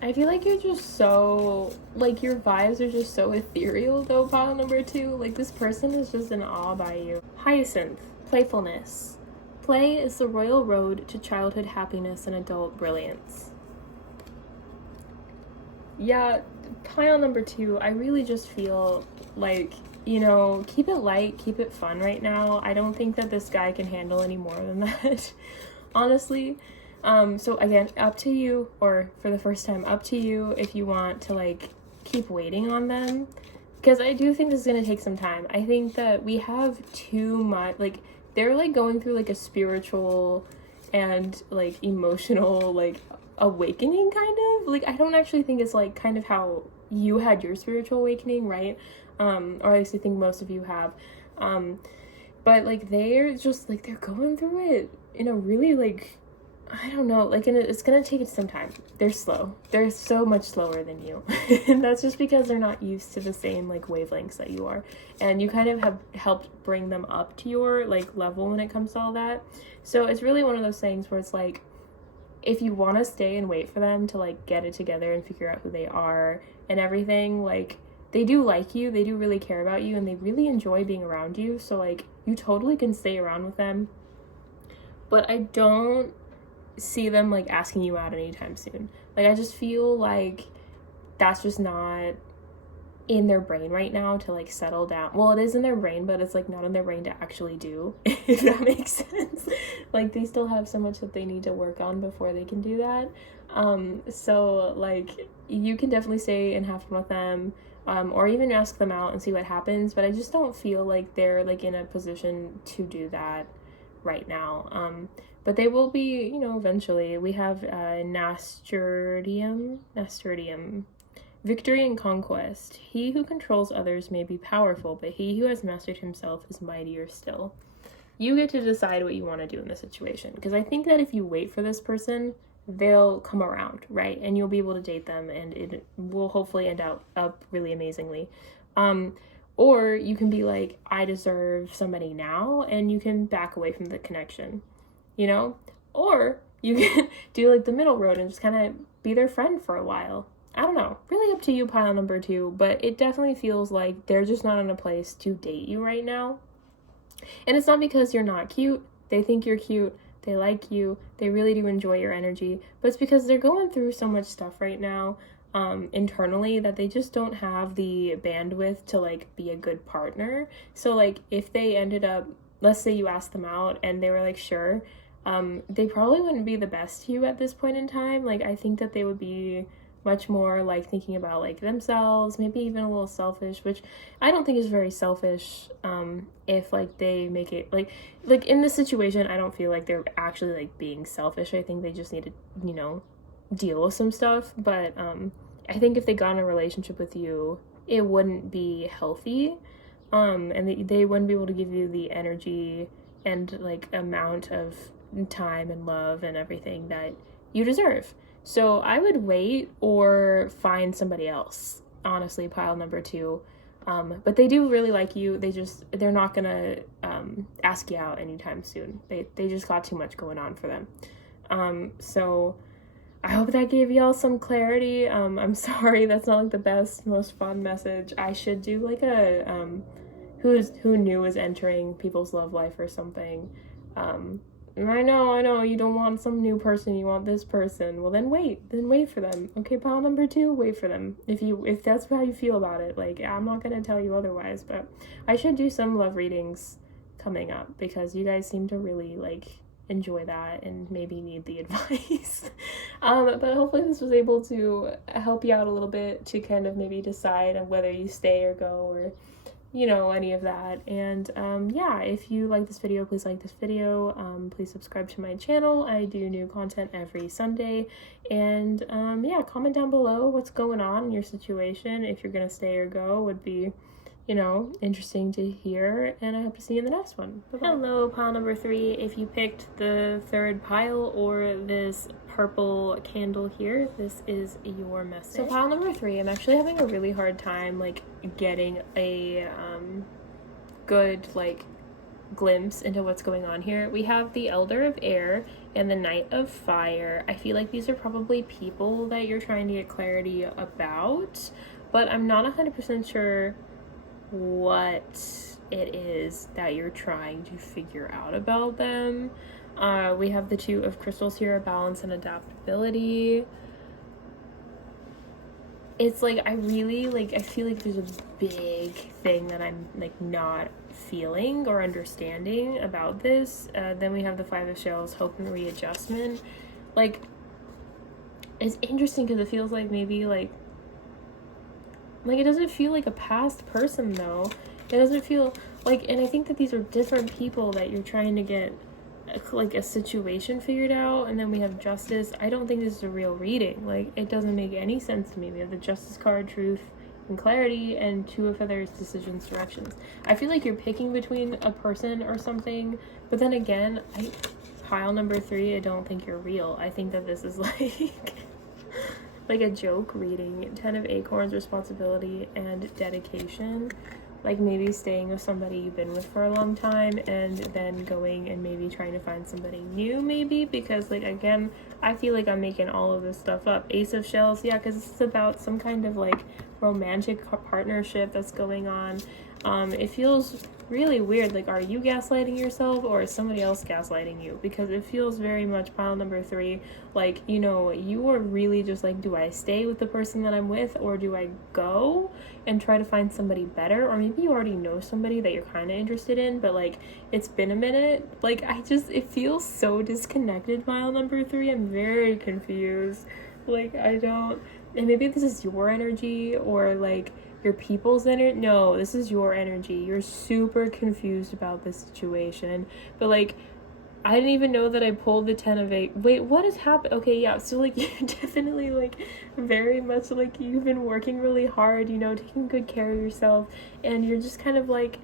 I feel like you're just so, like, your vibes are just so ethereal, though, pile number 2. Like, this person is just in awe by you. Hyacinth, playfulness. Play is the royal road to childhood happiness and adult brilliance. Yeah, pile number 2, I really just feel like, you know, keep it light, keep it fun right now. I don't think that this guy can handle any more than that, honestly. So again, up to you, or for the first time, up to you if you want to, like, keep waiting on them, because I do think this is gonna take some time. I think that we have too much, like, they're, like, going through, like, a spiritual and, like, emotional, like, awakening, kind of. Like, I don't actually think it's, like, kind of how you had your spiritual awakening, right? Or at least I think most of you have. But, like, they're just, like, they're going through it in a really, like, I don't know, like, it's gonna take some time. They're slow. They're so much slower than you. And that's just because they're not used to the same, like, wavelengths that you are. And you kind of have helped bring them up to your, like, level when it comes to all that. So it's really one of those things where it's like, if you want to stay and wait for them to, like, get it together and figure out who they are and everything, like, they do like you, they do really care about you, and they really enjoy being around you. So, like, you totally can stay around with them. But I don't see them, like, asking you out anytime soon. Like, I just feel like that's just not in their brain right now to, like, settle down. Well, it is in their brain, but it's, like, not in their brain to actually do, if that makes sense. Like, they still have so much that they need to work on before they can do that. So, like, you can definitely stay and have fun with them, or even ask them out and see what happens, but I just don't feel like they're, like, in a position to do that right now. But they will be, you know, eventually. We have Nasturtium. Victory and conquest. He who controls others may be powerful, but he who has mastered himself is mightier still. You get to decide what you want to do in this situation, because I think that if you wait for this person, they'll come around, right? And you'll be able to date them, and it will hopefully end up really amazingly. Or you can be like, I deserve somebody now, and you can back away from the connection, you know? Or you can do, like, the middle road and just kind of be their friend for a while. I don't know, really up to you, pile number 2, but it definitely feels like they're just not in a place to date you right now. And it's not because you're not cute. They think you're cute. They like you. They really do enjoy your energy. But it's because they're going through so much stuff right now, internally, that they just don't have the bandwidth to, like, be a good partner. So, like, if they ended up, let's say you asked them out and they were like, sure, they probably wouldn't be the best to you at this point in time. Like, I think that they would be much more, like, thinking about, like, themselves, maybe even a little selfish, which I don't think is very selfish, if, like, they make it, like, in this situation, I don't feel like they're actually, like, being selfish. I think they just need to, you know, deal with some stuff, but, I think if they got in a relationship with you, it wouldn't be healthy, and they wouldn't be able to give you the energy and, like, amount of time and love and everything that you deserve. So I would wait or find somebody else, honestly, pile number 2. But they do really like you. They're not gonna ask you out anytime soon. They just got too much going on for them. So I hope that gave y'all some clarity. I'm sorry that's not, like, the best, most fun message. I should do, like, a who new is entering people's love life or something. I know, you don't want some new person, you want this person. Well, then wait for them. Okay, pile number 2, wait for them. If that's how you feel about it. Like, I'm not gonna tell you otherwise, but I should do some love readings coming up, because you guys seem to really, like, enjoy that and maybe need the advice. But hopefully this was able to help you out a little bit to kind of maybe decide on whether you stay or go, or, you know, any of that. And yeah, if you like this video, please like this video. Please subscribe to my channel. I do new content every Sunday. And yeah, comment down below what's going on in your situation. If you're gonna stay or go, would be, you know, interesting to hear, and I hope to see you in the next one. Bye-bye. Hello, pile number 3. If you picked the 3rd pile or this purple candle here, this is your message. So pile number 3, I'm actually having a really hard time, like, getting a good, like, glimpse into what's going on here. We have the Elder of Air and the Knight of Fire. I feel like these are probably people that you're trying to get clarity about, but I'm not 100% sure what it is that you're trying to figure out about them. We have the Two of Crystals here, balance and adaptability. It's like, I feel like there's a big thing that I'm like not feeling or understanding about this. Then we have the Five of Shells, hope and readjustment. Like, it's interesting because it feels like maybe like it doesn't feel like a past person though. It doesn't feel like, and I think that these are different people that you're trying to get like a situation figured out. And then we have Justice. I don't think this is a real reading. Like, it doesn't make any sense to me. We have the Justice card, truth and clarity, and Two of Feathers, decisions, directions. I feel like you're picking between a person or something, but then again, pile number 3, I don't think you're real. I think that this is like a joke reading. 10 of Acorns, responsibility and dedication. Like maybe staying with somebody you've been with for a long time and then going and maybe trying to find somebody new, maybe, because like, again, I feel like I'm making all of this stuff up. Ace of Shells, yeah, because it's about some kind of like romantic partnership that's going on. It feels really weird. Like, are you gaslighting yourself or is somebody else gaslighting you? Because it feels very much pile number 3, like, you know, you are really just like, do I stay with the person that I'm with or do I go and try to find somebody better? Or maybe you already know somebody that you're kind of interested in, but like, it's been a minute. Like, it feels so disconnected, pile number 3. I'm very confused. Like, and maybe this is your energy or like your people's energy. No, this is your energy. You're super confused about this situation. But like, I didn't even know that I pulled the 10 of 8. Wait, what has happened? Okay, yeah, so like, you're definitely like very much like you've been working really hard, you know, taking good care of yourself, and you're just kind of like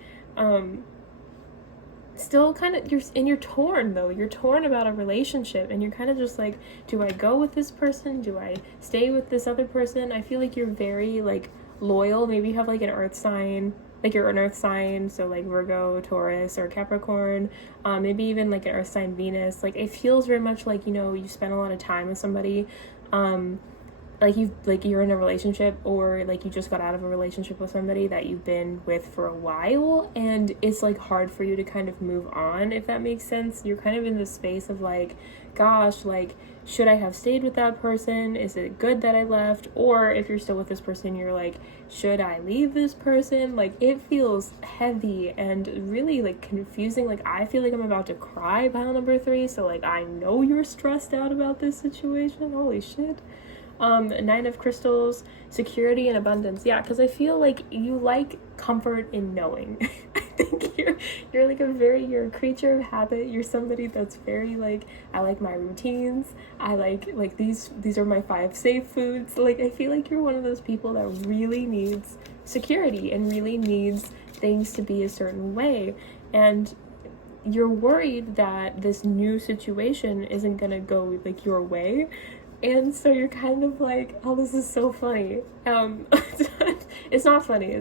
still kind of, you're torn though. You're torn about a relationship and you're kind of just like, do I go with this person? Do I stay with this other person? I feel like you're very like loyal. Maybe you have like an earth sign, like you're an earth sign, so like Virgo, Taurus, or Capricorn, maybe even like an earth sign Venus. Like, it feels very much like, you know, you spend a lot of time with somebody, like you're in a relationship, or like you just got out of a relationship with somebody that you've been with for a while, and it's like hard for you to kind of move on, if that makes sense. You're kind of in this space of like, gosh, like, should I have stayed with that person? Is it good that I left? Or if you're still with this person, you're like, should I leave this person? Like, it feels heavy and really like confusing. Like, I feel like I'm about to cry, pile number 3. So like, I know you're stressed out about this situation. Holy shit. 9 of Crystals, security and abundance. Yeah, because I feel like you like comfort in knowing. I think you're like you're a creature of habit. You're somebody that's very like, I like my routines. I like these are my 5 safe foods. Like, I feel like you're one of those people that really needs security and really needs things to be a certain way. And you're worried that this new situation isn't gonna go like your way. And so you're kind of like, oh, this is so funny. It's not funny,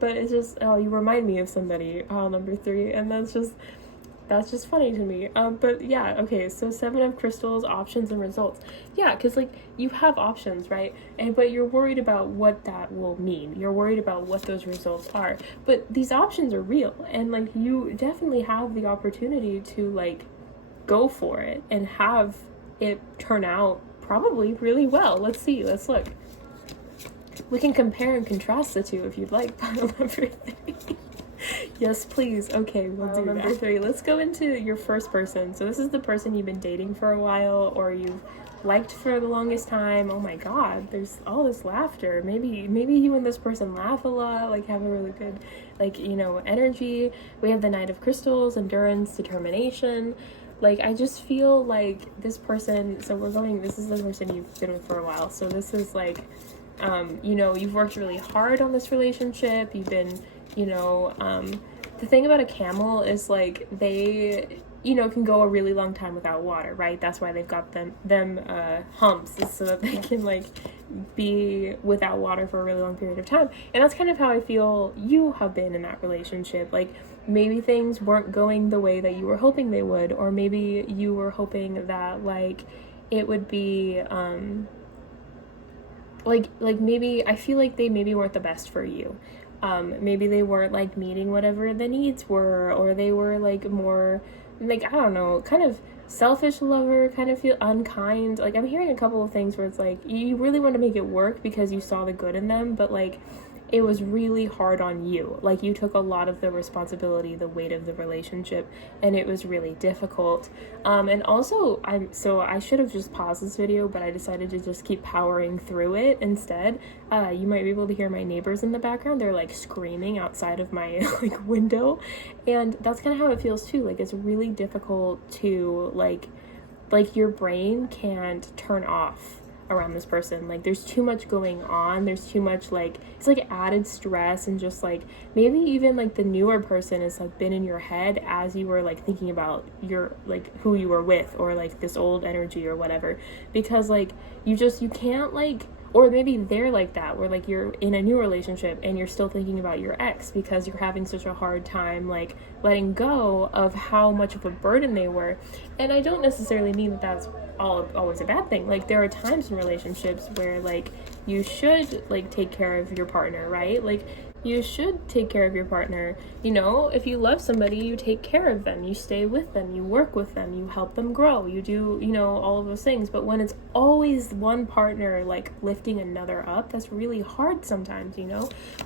but it's just, oh, you remind me of somebody, pile number 3, and that's just funny to me. But yeah, okay, so 7 of Crystals, options and results. Yeah, because like, you have options, right? But you're worried about what that will mean. You're worried about what those results are. But these options are real, and like, you definitely have the opportunity to like go for it and have it turn out probably really well. Let's see, let's look. We can compare and contrast the two if you'd like. Pile number 3. Yes, please. Okay, we'll do number 3. Let's go into your first person. So this is the person you've been dating for a while, or you've liked for the longest time. Oh my god, there's all this laughter. Maybe you and this person laugh a lot, like have a really good, like, you know, energy. We have the Knight of Crystals, endurance, determination. Like, I just feel like this person, so this is the person you've been with for a while. So this is like, you know, you've worked really hard on this relationship. You've been The thing about a camel is like they can go a really long time without water, right? That's why they've got them humps, so that they can like be without water for a really long period of time. And that's kind of how I feel you have been in that relationship. Like maybe things weren't going the way that you were hoping they would, or maybe you were hoping that like it would be like maybe I feel like they maybe weren't the best for you. Maybe they weren't like meeting whatever the needs were, or they were like more like, I don't know, kind of selfish lover, kind of feel unkind. Like I'm hearing a couple of things where it's like you really want to make it work because you saw the good in them, but like it was really hard on you. Like you took a lot of the responsibility, the weight of the relationship, and it was really difficult. And also I should have just paused this video, but I decided to just keep powering through it instead. You might be able to hear my neighbors in the background. They're like screaming outside of my like window, and that's kind of how it feels too. Like it's really difficult to like your brain can't turn off around this person. Like there's too much going on, there's too much like it's like added stress, and just like maybe even like the newer person has like been in your head as you were like thinking about your like who you were with, or like this old energy or whatever, because like you can't like, or maybe they're like that where like you're in a new relationship and you're still thinking about your ex because you're having such a hard time like letting go of how much of a burden they were. And I don't necessarily mean that that's always a bad thing. Like there are times in relationships where like you should like take care of your partner, right? Like you should take care of your partner. If you love somebody, you take care of them, you stay with them, you work with them, you help them grow, you do all of those things. But when it's always one partner like lifting another up, that's really hard sometimes.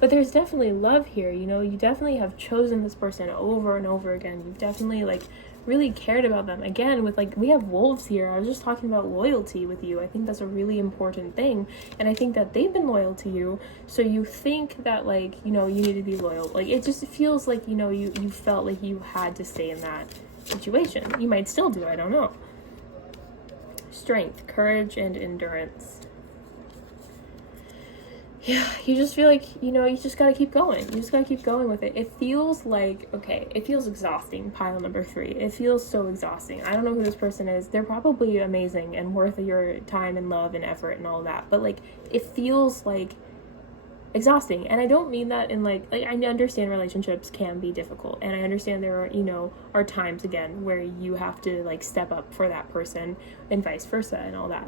But there's definitely love here. You definitely have chosen this person over and over again. You've definitely like really cared about them. Again, with like we have wolves here. I was just talking about loyalty with you. I think that's a really important thing, and I think that they've been loyal to you, so you think that like you need to be loyal. Like it just feels like you felt like you had to stay in that situation. You might still do, I don't know. Strength, courage, and endurance. Yeah, you just feel like, you just gotta keep going. You just gotta keep going with it. It feels like, it feels exhausting, pile number 3. It feels so exhausting. I don't know who this person is. They're probably amazing and worth your time and love and effort and all that. But, like, it feels, like, exhausting. And I don't mean that in, like, I understand relationships can be difficult. And I understand there are times, again, where you have to, like, step up for that person and vice versa and all that.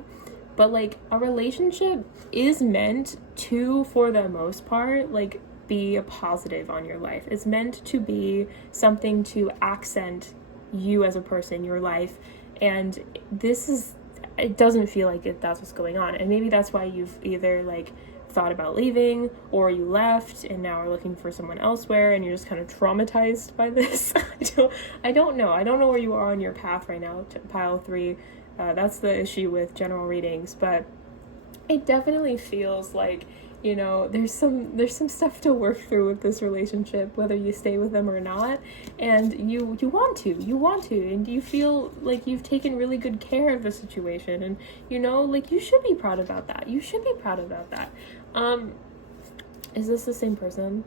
But, like, a relationship is meant to, for the most part, like, be a positive on your life. It's meant to be something to accent you as a person, your life. And it doesn't feel like that's what's going on. And maybe that's why you've either, like, thought about leaving, or you left and now are looking for someone elsewhere, and you're just kind of traumatized by this. I don't know. I don't know where you are on your path right now, to pile 3. That's the issue with general readings, but it definitely feels like, there's some stuff to work through with this relationship, whether you stay with them or not, and you want to, and you feel like you've taken really good care of the situation, and, like, you should be proud about that. Is this the same person?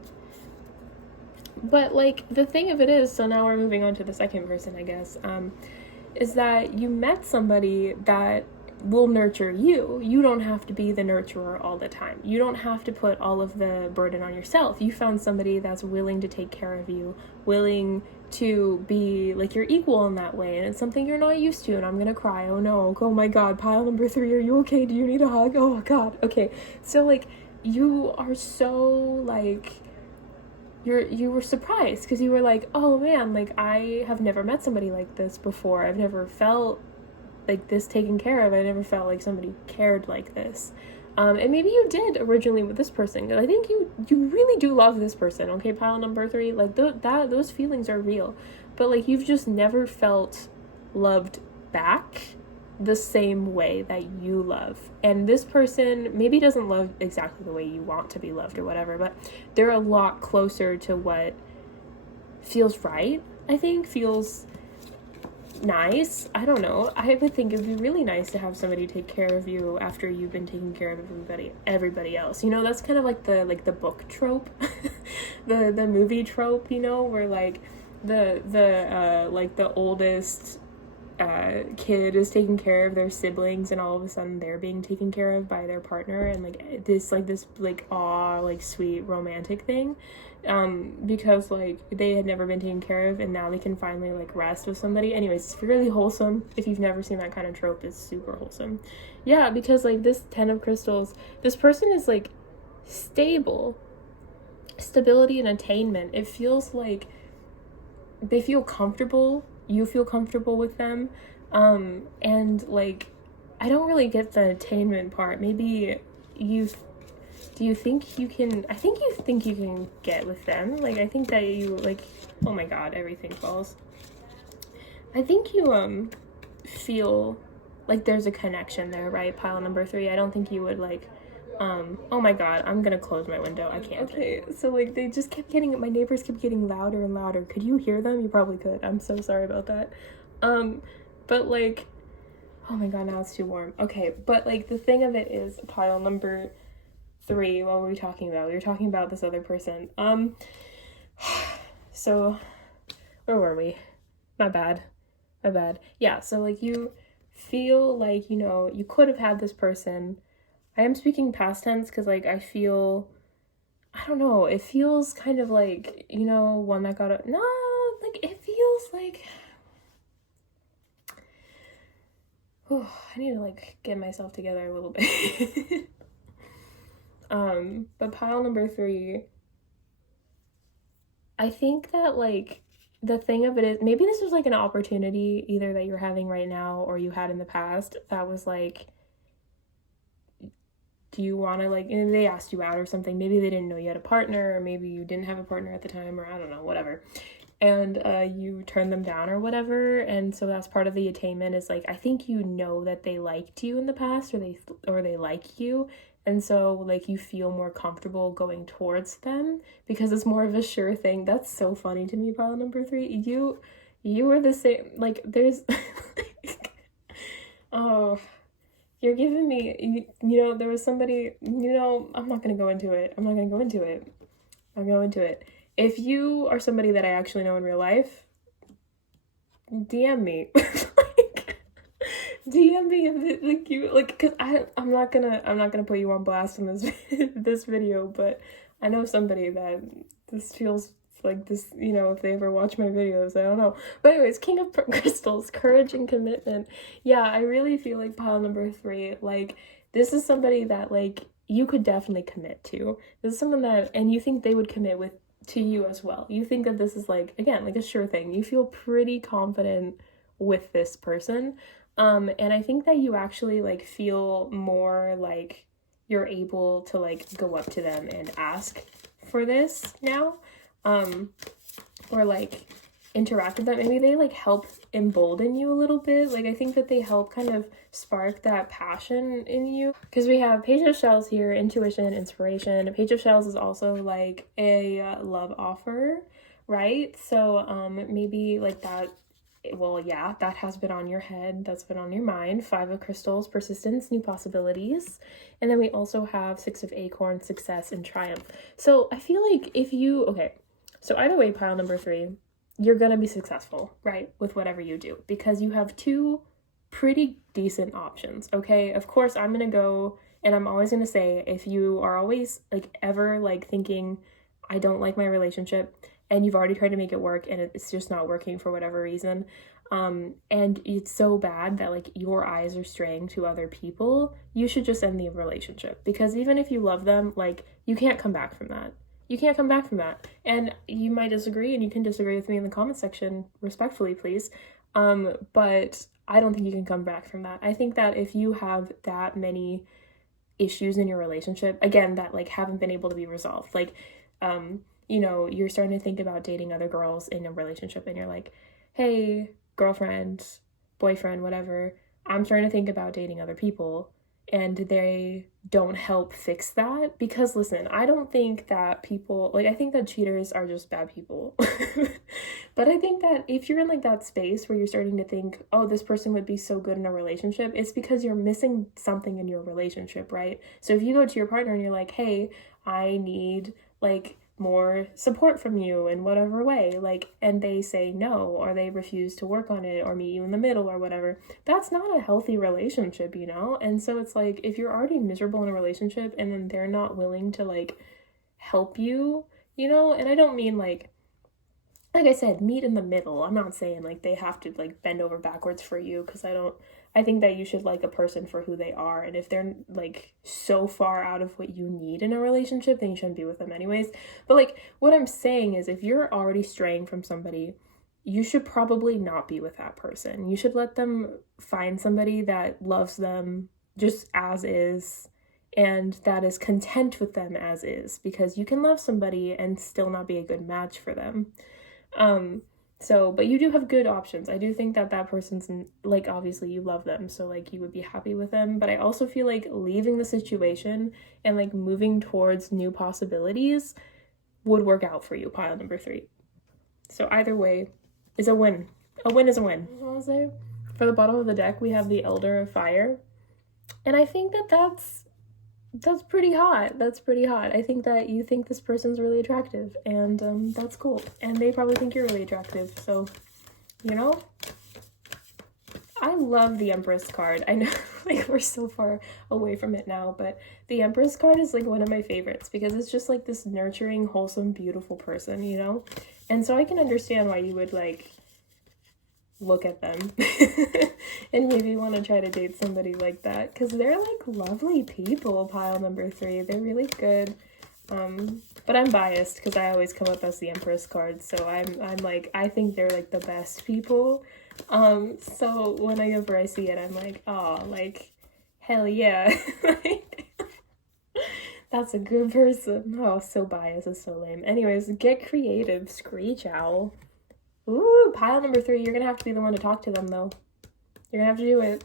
But, like, the thing of it is, so now we're moving on to the second person, I guess, is that you met somebody that will nurture you. You don't have to be the nurturer all the time. You don't have to put all of the burden on yourself. You found somebody that's willing to take care of you, willing to be like your equal in that way, and it's something you're not used to. And I'm gonna cry. Oh no. Oh my god. Pile number 3. Are you okay? Do you need a hug? Oh god. Okay. So like you are so like you were surprised because you were like, oh man, like I have never met somebody like this before. I've never felt like this taken care of. I never felt like somebody cared like this. And maybe you did originally with this person. I think you really do love this person. Okay, pile number 3. Like those feelings are real, but like you've just never felt loved back the same way that you love. And this person maybe doesn't love exactly the way you want to be loved or whatever, but they're a lot closer to what feels right. I think feels nice. I don't know. I would think it'd be really nice to have somebody take care of you after you've been taking care of everybody else. That's kind of like the book trope. the movie trope, you know, where like the oldest kid is taking care of their siblings, and all of a sudden they're being taken care of by their partner, and like this aw, like sweet romantic thing, because like they had never been taken care of and now they can finally like rest with somebody. Anyways, it's really wholesome. If you've never seen that kind of trope, it's super wholesome. Yeah, because like this 10 of crystals, this person is like stability and attainment. It feels like they feel comfortable, you feel comfortable with them, and like I don't really get the attainment part. Maybe you do you think you can, I think you think you can get with them. Like I think that you like, oh my god, everything falls. I think you feel like there's a connection there, right? Pile number 3. I don't think you would like oh my god, I'm gonna close my window. I can't. Okay, so like they just kept getting, my neighbors kept getting louder and louder. Could you hear them? You probably could. I'm so sorry about that. But like, oh my god, now it's too warm. Okay, but like the thing of it is, pile number 3, what were we talking about? We were talking about this other person. So where were we? My bad. Yeah, so like you feel like, you know, you could have had this person. I am speaking past tense because, like, I feel, I don't know, it feels kind of like, you know, one that got no, like, it feels like, oh, I need to, like, get myself together a little bit. But pile number 3, I think that, like, the thing of it is, maybe this was, like, an opportunity either that you're having right now or you had in the past that was, like, do you want to, like, and they asked you out or something. Maybe they didn't know you had a partner, or maybe you didn't have a partner at the time, or I don't know, whatever. And you turned them down or whatever. And so that's part of the attainment is like, I think you know that they liked you in the past, or they like you. And so like you feel more comfortable going towards them because it's more of a sure thing. That's so funny to me, pile number 3. You were the same, like there's oh, you're giving me, you know, there was somebody, you know, I'm not going to go into it. I'll go into it. If you are somebody that I actually know in real life, DM me. Like, DM me, like, you, like, because I'm not gonna put you on blast in this, this video, but I know somebody that this feels like this, you know, if they ever watch my videos, I don't know. But anyways, King of Crystals, courage and commitment. Yeah, I really feel like pile number 3, like, this is somebody that, like, you could definitely commit to. This is someone that, and you think they would commit to you as well. You think that this is, like, again, like a sure thing. You feel pretty confident with this person. And I think that you actually, like, feel more like you're able to, like, go up to them and ask for this now. Or like interact with them. Maybe they like help embolden you a little bit. Like I think that they help kind of spark that passion in you. Because we have Page of Shells here, intuition, inspiration. Page of Shells is also like a love offer, right? So maybe like that, well, yeah, that has been on your head, that's been on your mind. 5 of Crystals, persistence, new possibilities. And then we also have 6 of Acorns, success and triumph. So I feel like if you, okay, so either way, pile number 3, you're going to be successful, right, with whatever you do, because you have 2 pretty decent options, okay? Of course, I'm going to go, and I'm always going to say, if you are always, like, ever, like, thinking, I don't like my relationship, and you've already tried to make it work, and it's just not working for whatever reason, and it's so bad that, like, your eyes are straying to other people, you should just end the relationship, because even if you love them, like, you can't come back from that. You can't come back from that. And you might disagree, and you can disagree with me in the comment section, respectfully, please. But I don't think you can come back from that. I think that if you have that many issues in your relationship, again, that like haven't been able to be resolved, like, you know, you're starting to think about dating other girls in a relationship, and you're like, hey, girlfriend, boyfriend, whatever, I'm starting to think about dating other people. And they don't help fix that, because listen, I don't think that people, like, I think that cheaters are just bad people. But I think that if you're in like that space where you're starting to think, oh, this person would be so good in a relationship, it's because you're missing something in your relationship, right? So if you go to your partner and you're like, hey, I need like more support from you in whatever way, like, and they say no, or they refuse to work on it or meet you in the middle or whatever, that's not a healthy relationship, you know? And so it's like, if you're already miserable in a relationship and then they're not willing to like help you, you know, and I don't mean like I said, meet in the middle. I'm not saying like they have to like bend over backwards for you, because I think that you should like a person for who they are. And if they're like so far out of what you need in a relationship, then you shouldn't be with them anyways. But like what I'm saying is, if you're already straying from somebody, you should probably not be with that person. You should let them find somebody that loves them just as is, and that is content with them as is, because you can love somebody and still not be a good match for them. But you do have good options. I do think that that person's, like, obviously you love them, so like you would be happy with them, but I also feel like leaving the situation and like moving towards new possibilities would work out for you, pile number 3. So either way is a win. A win is a win. I'll say. For the bottom of the deck, we have the Elder of Fire, and I think that that's pretty hot. That's pretty hot. I think that you think this person's really attractive, and that's cool. And they probably think you're really attractive. So, you know, I love the Empress card. I know, like, we're so far away from it now, but the Empress card is like one of my favorites, because it's just like this nurturing, wholesome, beautiful person, you know? And so I can understand why you would like look at them and maybe want to try to date somebody like that, because they're like lovely people, pile number 3. They're really good. But I'm biased because I always come up as the Empress card, so I'm like, I think they're like the best people. So whenever I see it, I'm like, oh, like, hell yeah. Like, that's a good person. Oh, so biased. It's so lame. Anyways, get creative, Screech Owl. Ooh, pile number 3, you're gonna have to be the one to talk to them, though. You're gonna have to do it.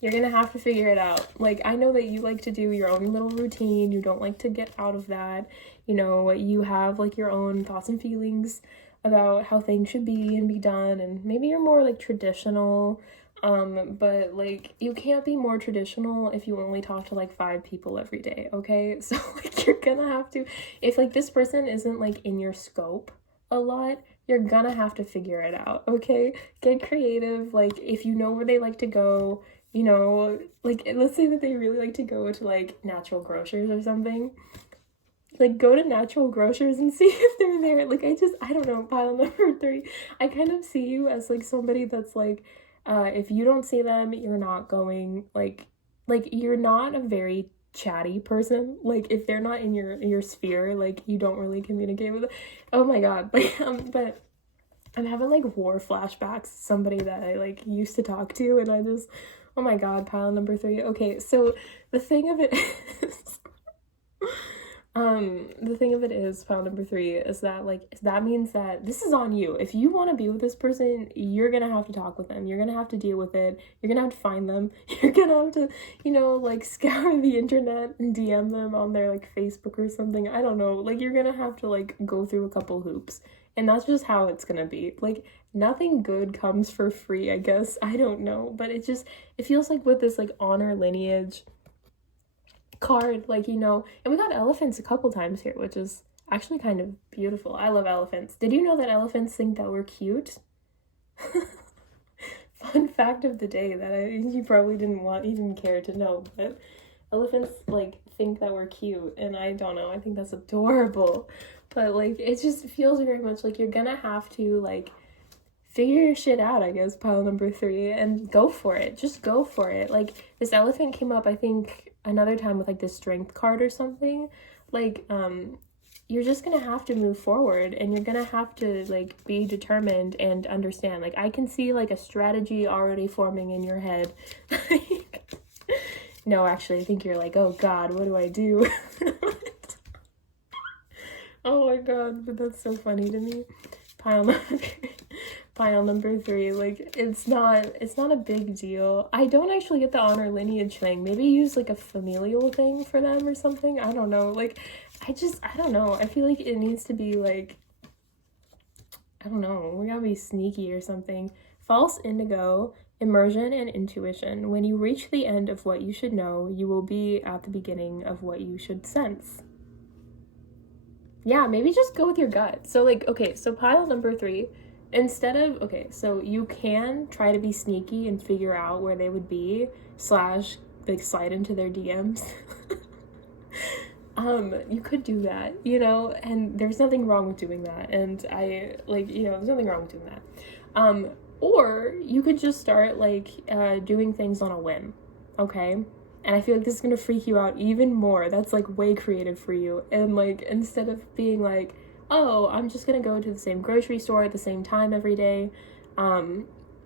You're gonna have to figure it out. Like, I know that you like to do your own little routine. You don't like to get out of that. You know, you have, like, your own thoughts and feelings about how things should be and be done. And maybe you're more, like, traditional. But, like, you can't be more traditional if you only talk to, like, 5 people every day, okay? So, like, you're gonna have to... If, like, this person isn't, like, in your scope a lot, you're gonna have to figure it out, okay? Get creative. Like, if you know where they like to go, you know, like, let's say that they really like to go to like Natural Grocers or something, like, go to Natural Grocers and see if they're there. Like, I don't know, pile number 3, I kind of see you as like somebody that's like, if you don't see them, you're not going, like you're not a very chatty person. Like, if they're not in your sphere, like, you don't really communicate with them. Oh my god. Like, but I'm having like war flashbacks, somebody that I like used to talk to, and I just, oh my god, pile number 3. Okay, so the thing of it is, pile number 3, is that, like, that means that this is on you. If you want to be with this person, you're gonna have to talk with them. You're gonna have to deal with it. You're gonna have to find them. You're gonna have to, you know, like, scour the internet and DM them on their, like, Facebook or something. I don't know. Like, you're gonna have to, like, go through a couple hoops. And that's just how it's gonna be. Like, nothing good comes for free, I guess. I don't know. But it feels like with this, like, honor lineage card, like, you know, and we got elephants a couple times here, which is actually kind of beautiful. I love elephants. Did you know that elephants think that we're cute? Fun fact of the day that you probably didn't care to know, but elephants, like, think that we're cute, and I don't know, I think that's adorable. But, like, it just feels very much like you're gonna have to, like, figure your shit out, I guess, pile number 3, and go for it. Just go for it. Like, this elephant came up, I think, another time with, like, this strength card or something. Like, you're just gonna have to move forward, and you're gonna have to, like, be determined and understand. Like, I can see, like, a strategy already forming in your head. No, actually, I think you're like, oh god, what do I do? Oh my god, but that's so funny to me. Pile number 3, like, it's not a big deal. I don't actually get the honor lineage thing. Maybe use, like, a familial thing for them or something. I don't know. Like, I don't know. I feel like it needs to be, like, I don't know. We gotta be sneaky or something. False indigo, immersion, and intuition. When you reach the end of what you should know, you will be at the beginning of what you should sense. yeah, maybe just go with your gut. So like, okay, so pile number 3, instead of, okay, so you can try to be sneaky and figure out where they would be, slash like slide into their DMs. You could do that, you know, and there's nothing wrong with doing that. And I like, you know, there's nothing wrong with doing that. Or you could just start like doing things on a whim, okay? And I feel like this is gonna freak you out even more. That's like way creative for you. And like, instead of being like, oh, I'm just gonna go to the same grocery store at the same time every day,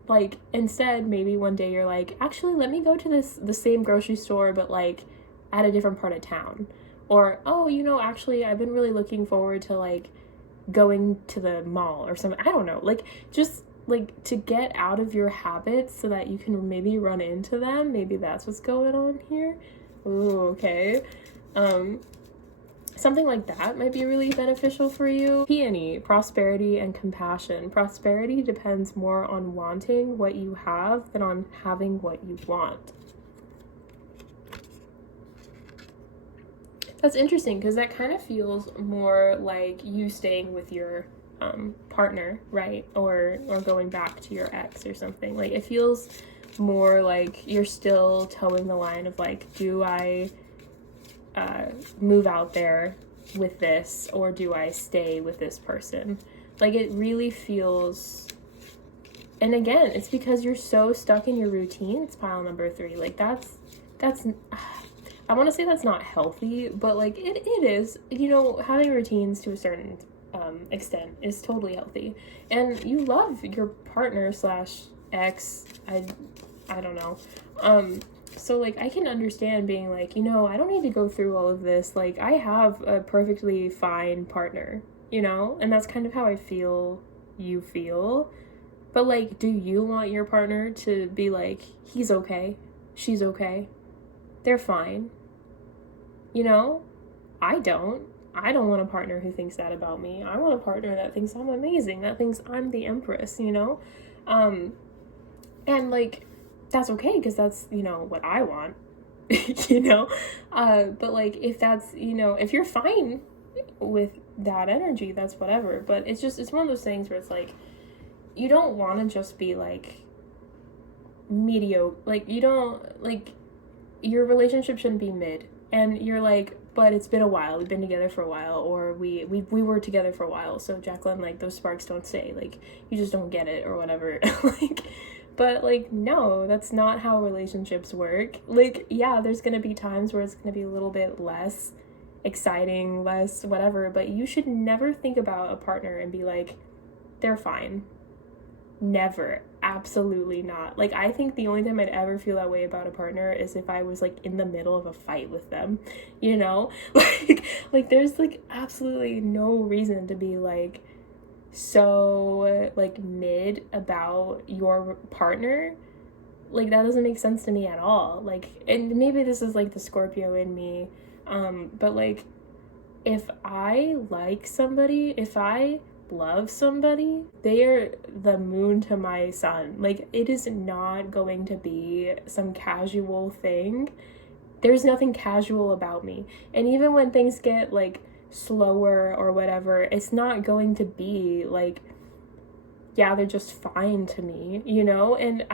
like instead maybe one day you're like, actually let me go to the same grocery store but like at a different part of town. Or, oh, you know, actually I've been really looking forward to like going to the mall or something. I don't know, like just like to get out of your habits so that you can maybe run into them. Maybe that's what's going on here. Ooh, okay. Something like that might be really beneficial for you. Peony, prosperity and compassion. Prosperity depends more on wanting what you have than on having what you want. That's interesting because that kind of feels more like you staying with your partner, right? Or going back to your ex or something. Like it feels more like you're still towing the line of like, do I move out there with this or do I stay with this person? Like it really feels, and again, it's because you're so stuck in your routine. It's pile number 3. Like that's I want to say that's not healthy, but like it is, you know, having routines to a certain extent is totally healthy. And you love your partner slash ex, I don't know. So like I can understand being like, you know, I don't need to go through all of this. Like I have a perfectly fine partner, you know, and that's kind of how I feel you feel. But like, do you want your partner to be like, he's okay, she's okay, they're fine? You know, I don't want a partner who thinks that about me. I want a partner that thinks I'm amazing, that thinks I'm the empress, you know? And like, that's okay because that's, you know, what I want, you know? But like, if that's, you know, if you're fine with that energy, that's whatever. But it's one of those things where it's like, you don't want to just be like mediocre. Like, you don't, like, your relationship shouldn't be mid. And you're like, but it's been a while, we've been together for a while, or we were together for a while, so Jacqueline, like, those sparks don't stay, like, you just don't get it, or whatever. Like, but like, no, that's not how relationships work. Like, yeah, there's gonna be times where it's gonna be a little bit less exciting, less whatever, but you should never think about a partner and be like, they're fine. Never. Absolutely not. Like, I think the only time I'd ever feel that way about a partner is if I was like in the middle of a fight with them, you know? Like there's like absolutely no reason to be like so like mid about your partner. Like that doesn't make sense to me at all. Like, and maybe this is like the Scorpio in me, but like if I like somebody, if I love somebody, they are the moon to my sun. Like, it is not going to be some casual thing. There's nothing casual about me. And even when things get like slower or whatever, it's not going to be like, yeah, they're just fine to me, you know? And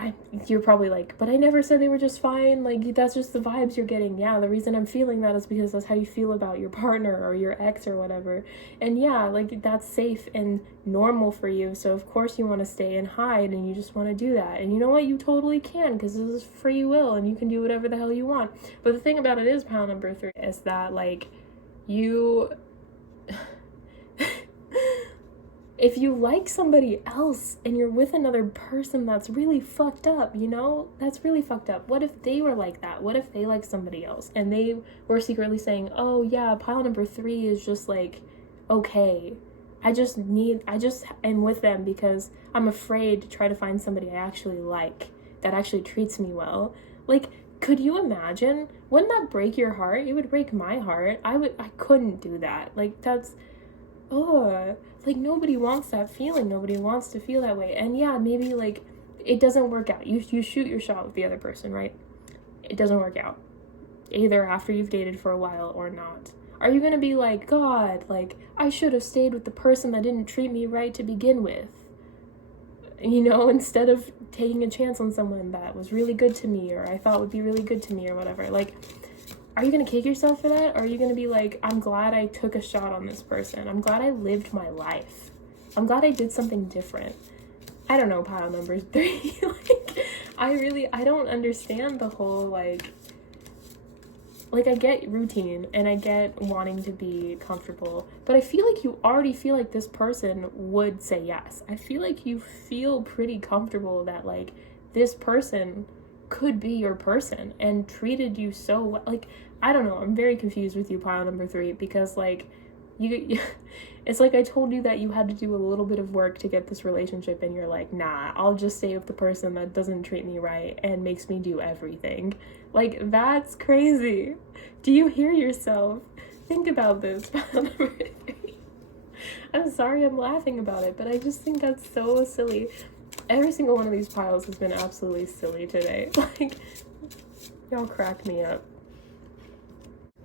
you're probably like, but I never said they were just fine. Like, that's just the vibes you're getting. Yeah, the reason I'm feeling that is because that's how you feel about your partner or your ex or whatever. And yeah, like, that's safe and normal for you. So of course you want to stay and hide and you just want to do that. And you know what? You totally can, because this is free will and you can do whatever the hell you want. But the thing about it is, pile number 3, is that like you... if you like somebody else and you're with another person, that's really fucked up, you know? That's really fucked up. What if they were like that? What if they like somebody else and they were secretly saying, oh yeah, pile number 3 is just like, okay, I just am with them because I'm afraid to try to find somebody I actually like, that actually treats me well. Like, could you imagine? Wouldn't that break your heart? It would break my heart. I couldn't do that. Like, that's, like, nobody wants that feeling. Nobody wants to feel that way. And yeah, maybe like it doesn't work out. You shoot your shot with the other person, right? It doesn't work out, either after you've dated for a while or not. Are you gonna be like, God, like, I should have stayed with the person that didn't treat me right to begin with? You know, instead of taking a chance on someone that was really good to me, or I thought would be really good to me, or whatever. Like, are you gonna kick yourself for that? Or are you gonna be like, I'm glad I took a shot on this person. I'm glad I lived my life. I'm glad I did something different. I don't know, pile number 3. Like, I don't understand the whole, like, I get routine and I get wanting to be comfortable, but I feel like you already feel like this person would say yes. I feel like you feel pretty comfortable that, like, this person could be your person and treated you so well. Like, I don't know, I'm very confused with you, pile number 3, because, like, you it's like I told you that you had to do a little bit of work to get this relationship, and you're like, nah, I'll just stay with the person that doesn't treat me right and makes me do everything. Like, that's crazy. Do you hear yourself? Think about this. I'm sorry I'm laughing about it, but I just think that's so silly. Every single one of these piles has been absolutely silly today. Like, y'all crack me up.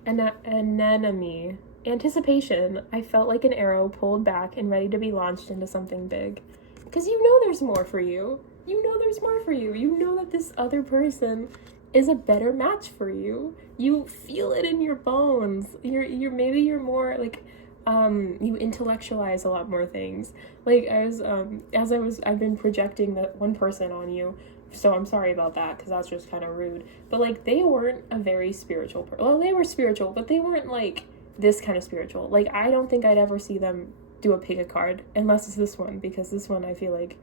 Anemone. Anticipation. I felt like an arrow pulled back and ready to be launched into something big. Because you know there's more for you. You know there's more for you. You know that this other person is a better match for you. You feel it in your bones. Maybe you're more like, you intellectualize a lot more things. Like, I've been projecting that one person on you, so I'm sorry about that, because that's just kind of rude. But, like, they weren't a very spiritual person. Well, they were spiritual, but they weren't, like, this kind of spiritual. Like, I don't think I'd ever see them do a pick a card, unless it's this one, because this one I feel like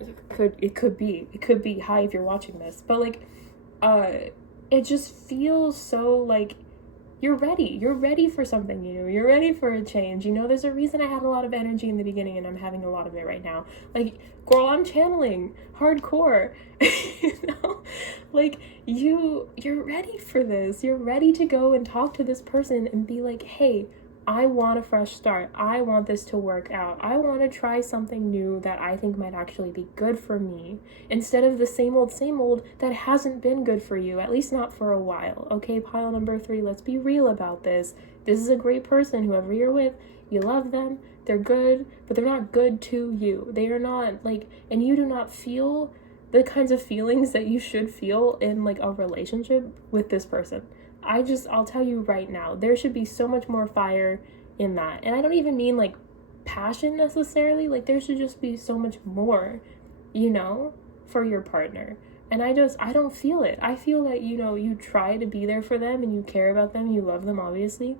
it could be hi if you're watching this, but, like, it just feels so, like, you're ready for something new, you're ready for a change. You know, there's a reason I had a lot of energy in the beginning and I'm having a lot of it right now. Like, girl, I'm channeling hardcore. You know, like, you're ready for this. You're ready to go and talk to this person and be like, hey, I want a fresh start. I want this to work out. I want to try something new that I think might actually be good for me, instead of the same old that hasn't been good for you, at least not for a while. Okay, pile number 3, let's be real about this. This is a great person, whoever you're with. You love them. They're good, but they're not good to you. They are not, like, and you do not feel the kinds of feelings that you should feel in, like, a relationship with this person. I'll tell you right now, there should be so much more fire in that. And I don't even mean, like, passion necessarily. Like, there should just be so much more, you know, for your partner. And I don't feel it. I feel that, you know, you try to be there for them and you care about them, you love them, obviously.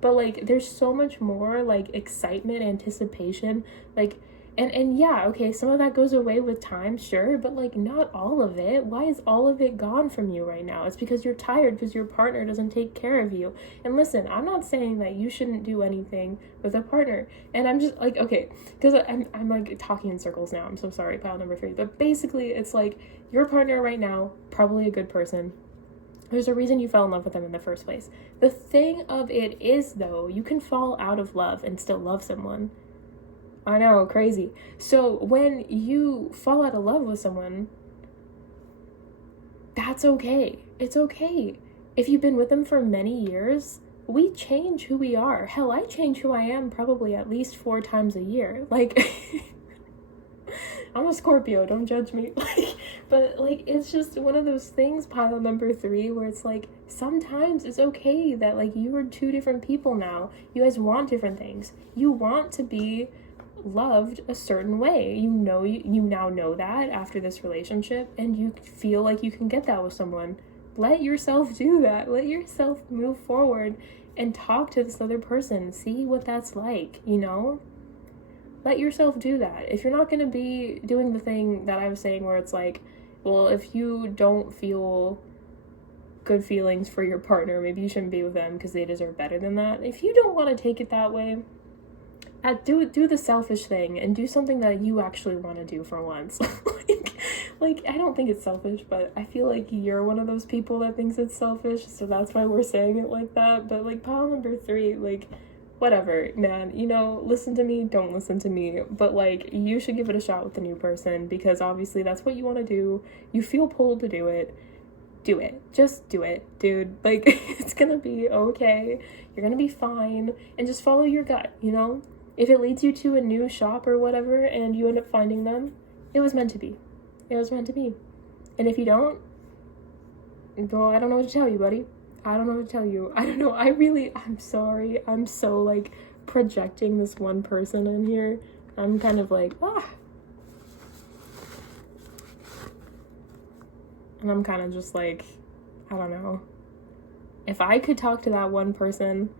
But, like, there's so much more, like, excitement, anticipation, like, and yeah, okay, some of that goes away with time, sure, but, like, not all of it. Why is all of it gone from you right now? It's because you're tired, because your partner doesn't take care of you. And listen, I'm not saying that you shouldn't do anything with a partner. And I'm just, like, okay, because I'm like, talking in circles now. I'm so sorry, pile number 3. But basically, it's like, your partner right now, probably a good person. There's a reason you fell in love with them in the first place. The thing of it is, though, you can fall out of love and still love someone. I know, crazy. So when you fall out of love with someone, that's okay. It's okay. If you've been with them for many years, we change who we are. Hell, I change who I am probably at least 4 times a year. Like, I'm a Scorpio, don't judge me. Like, but, like, it's just one of those things, pile number 3, where it's like, sometimes it's okay that, like, you are 2 different people now. You guys want different things. You want to be loved a certain way. You know, you now know that after this relationship, and you feel like you can get that with someone. Let yourself do that. Let yourself move forward and talk to this other person. See what that's like, you know? Let yourself do that. If you're not going to be doing the thing that I was saying where it's like, well, if you don't feel good feelings for your partner, maybe you shouldn't be with them because they deserve better than that. If you don't want to take it that way, do the selfish thing and do something that you actually want to do for once. like I don't think it's selfish, but I feel like you're one of those people that thinks it's selfish, so that's why we're saying it like that. But, like, pile number 3, like, whatever, man, you know, listen to me, don't listen to me, but, like, you should give it a shot with the new person, because obviously that's what you want to do. You feel pulled to do it. do it. Just do it, dude. Like, it's gonna be okay. You're gonna be fine. And just follow your gut, you know? If it leads you to a new shop or whatever and you end up finding them, it was meant to be. It was meant to be. And if you don't, well, I don't know what to tell you, buddy. I don't know what to tell you. I don't know. I'm sorry. I'm so, like, projecting this one person in here. I'm kind of like, And I'm kind of just like, I don't know. If I could talk to that one person,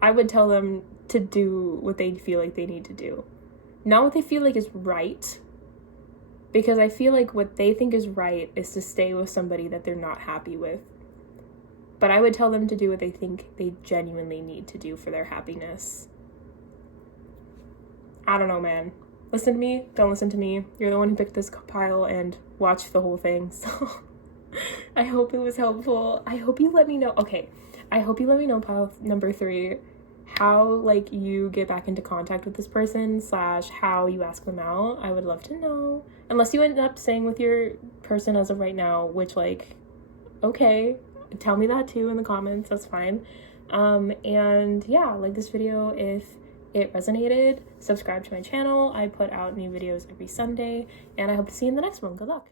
I would tell them to do what they feel like they need to do. Not what they feel like is right. Because I feel like what they think is right is to stay with somebody that they're not happy with. But I would tell them to do what they think they genuinely need to do for their happiness. I don't know, man. Listen to me, don't listen to me. You're the one who picked this pile and watched the whole thing. So I hope it was helpful. I hope you let me know. Okay, I hope you let me know, pile number 3, how, like, you get back into contact with this person / how you ask them out. I would love to know. Unless you end up staying with your person as of right now, which, like, okay, tell me that too in the comments. That's fine. And yeah, like this video if it resonated. Subscribe to my channel. I put out new videos every Sunday, and I hope to see you in the next one. Good luck.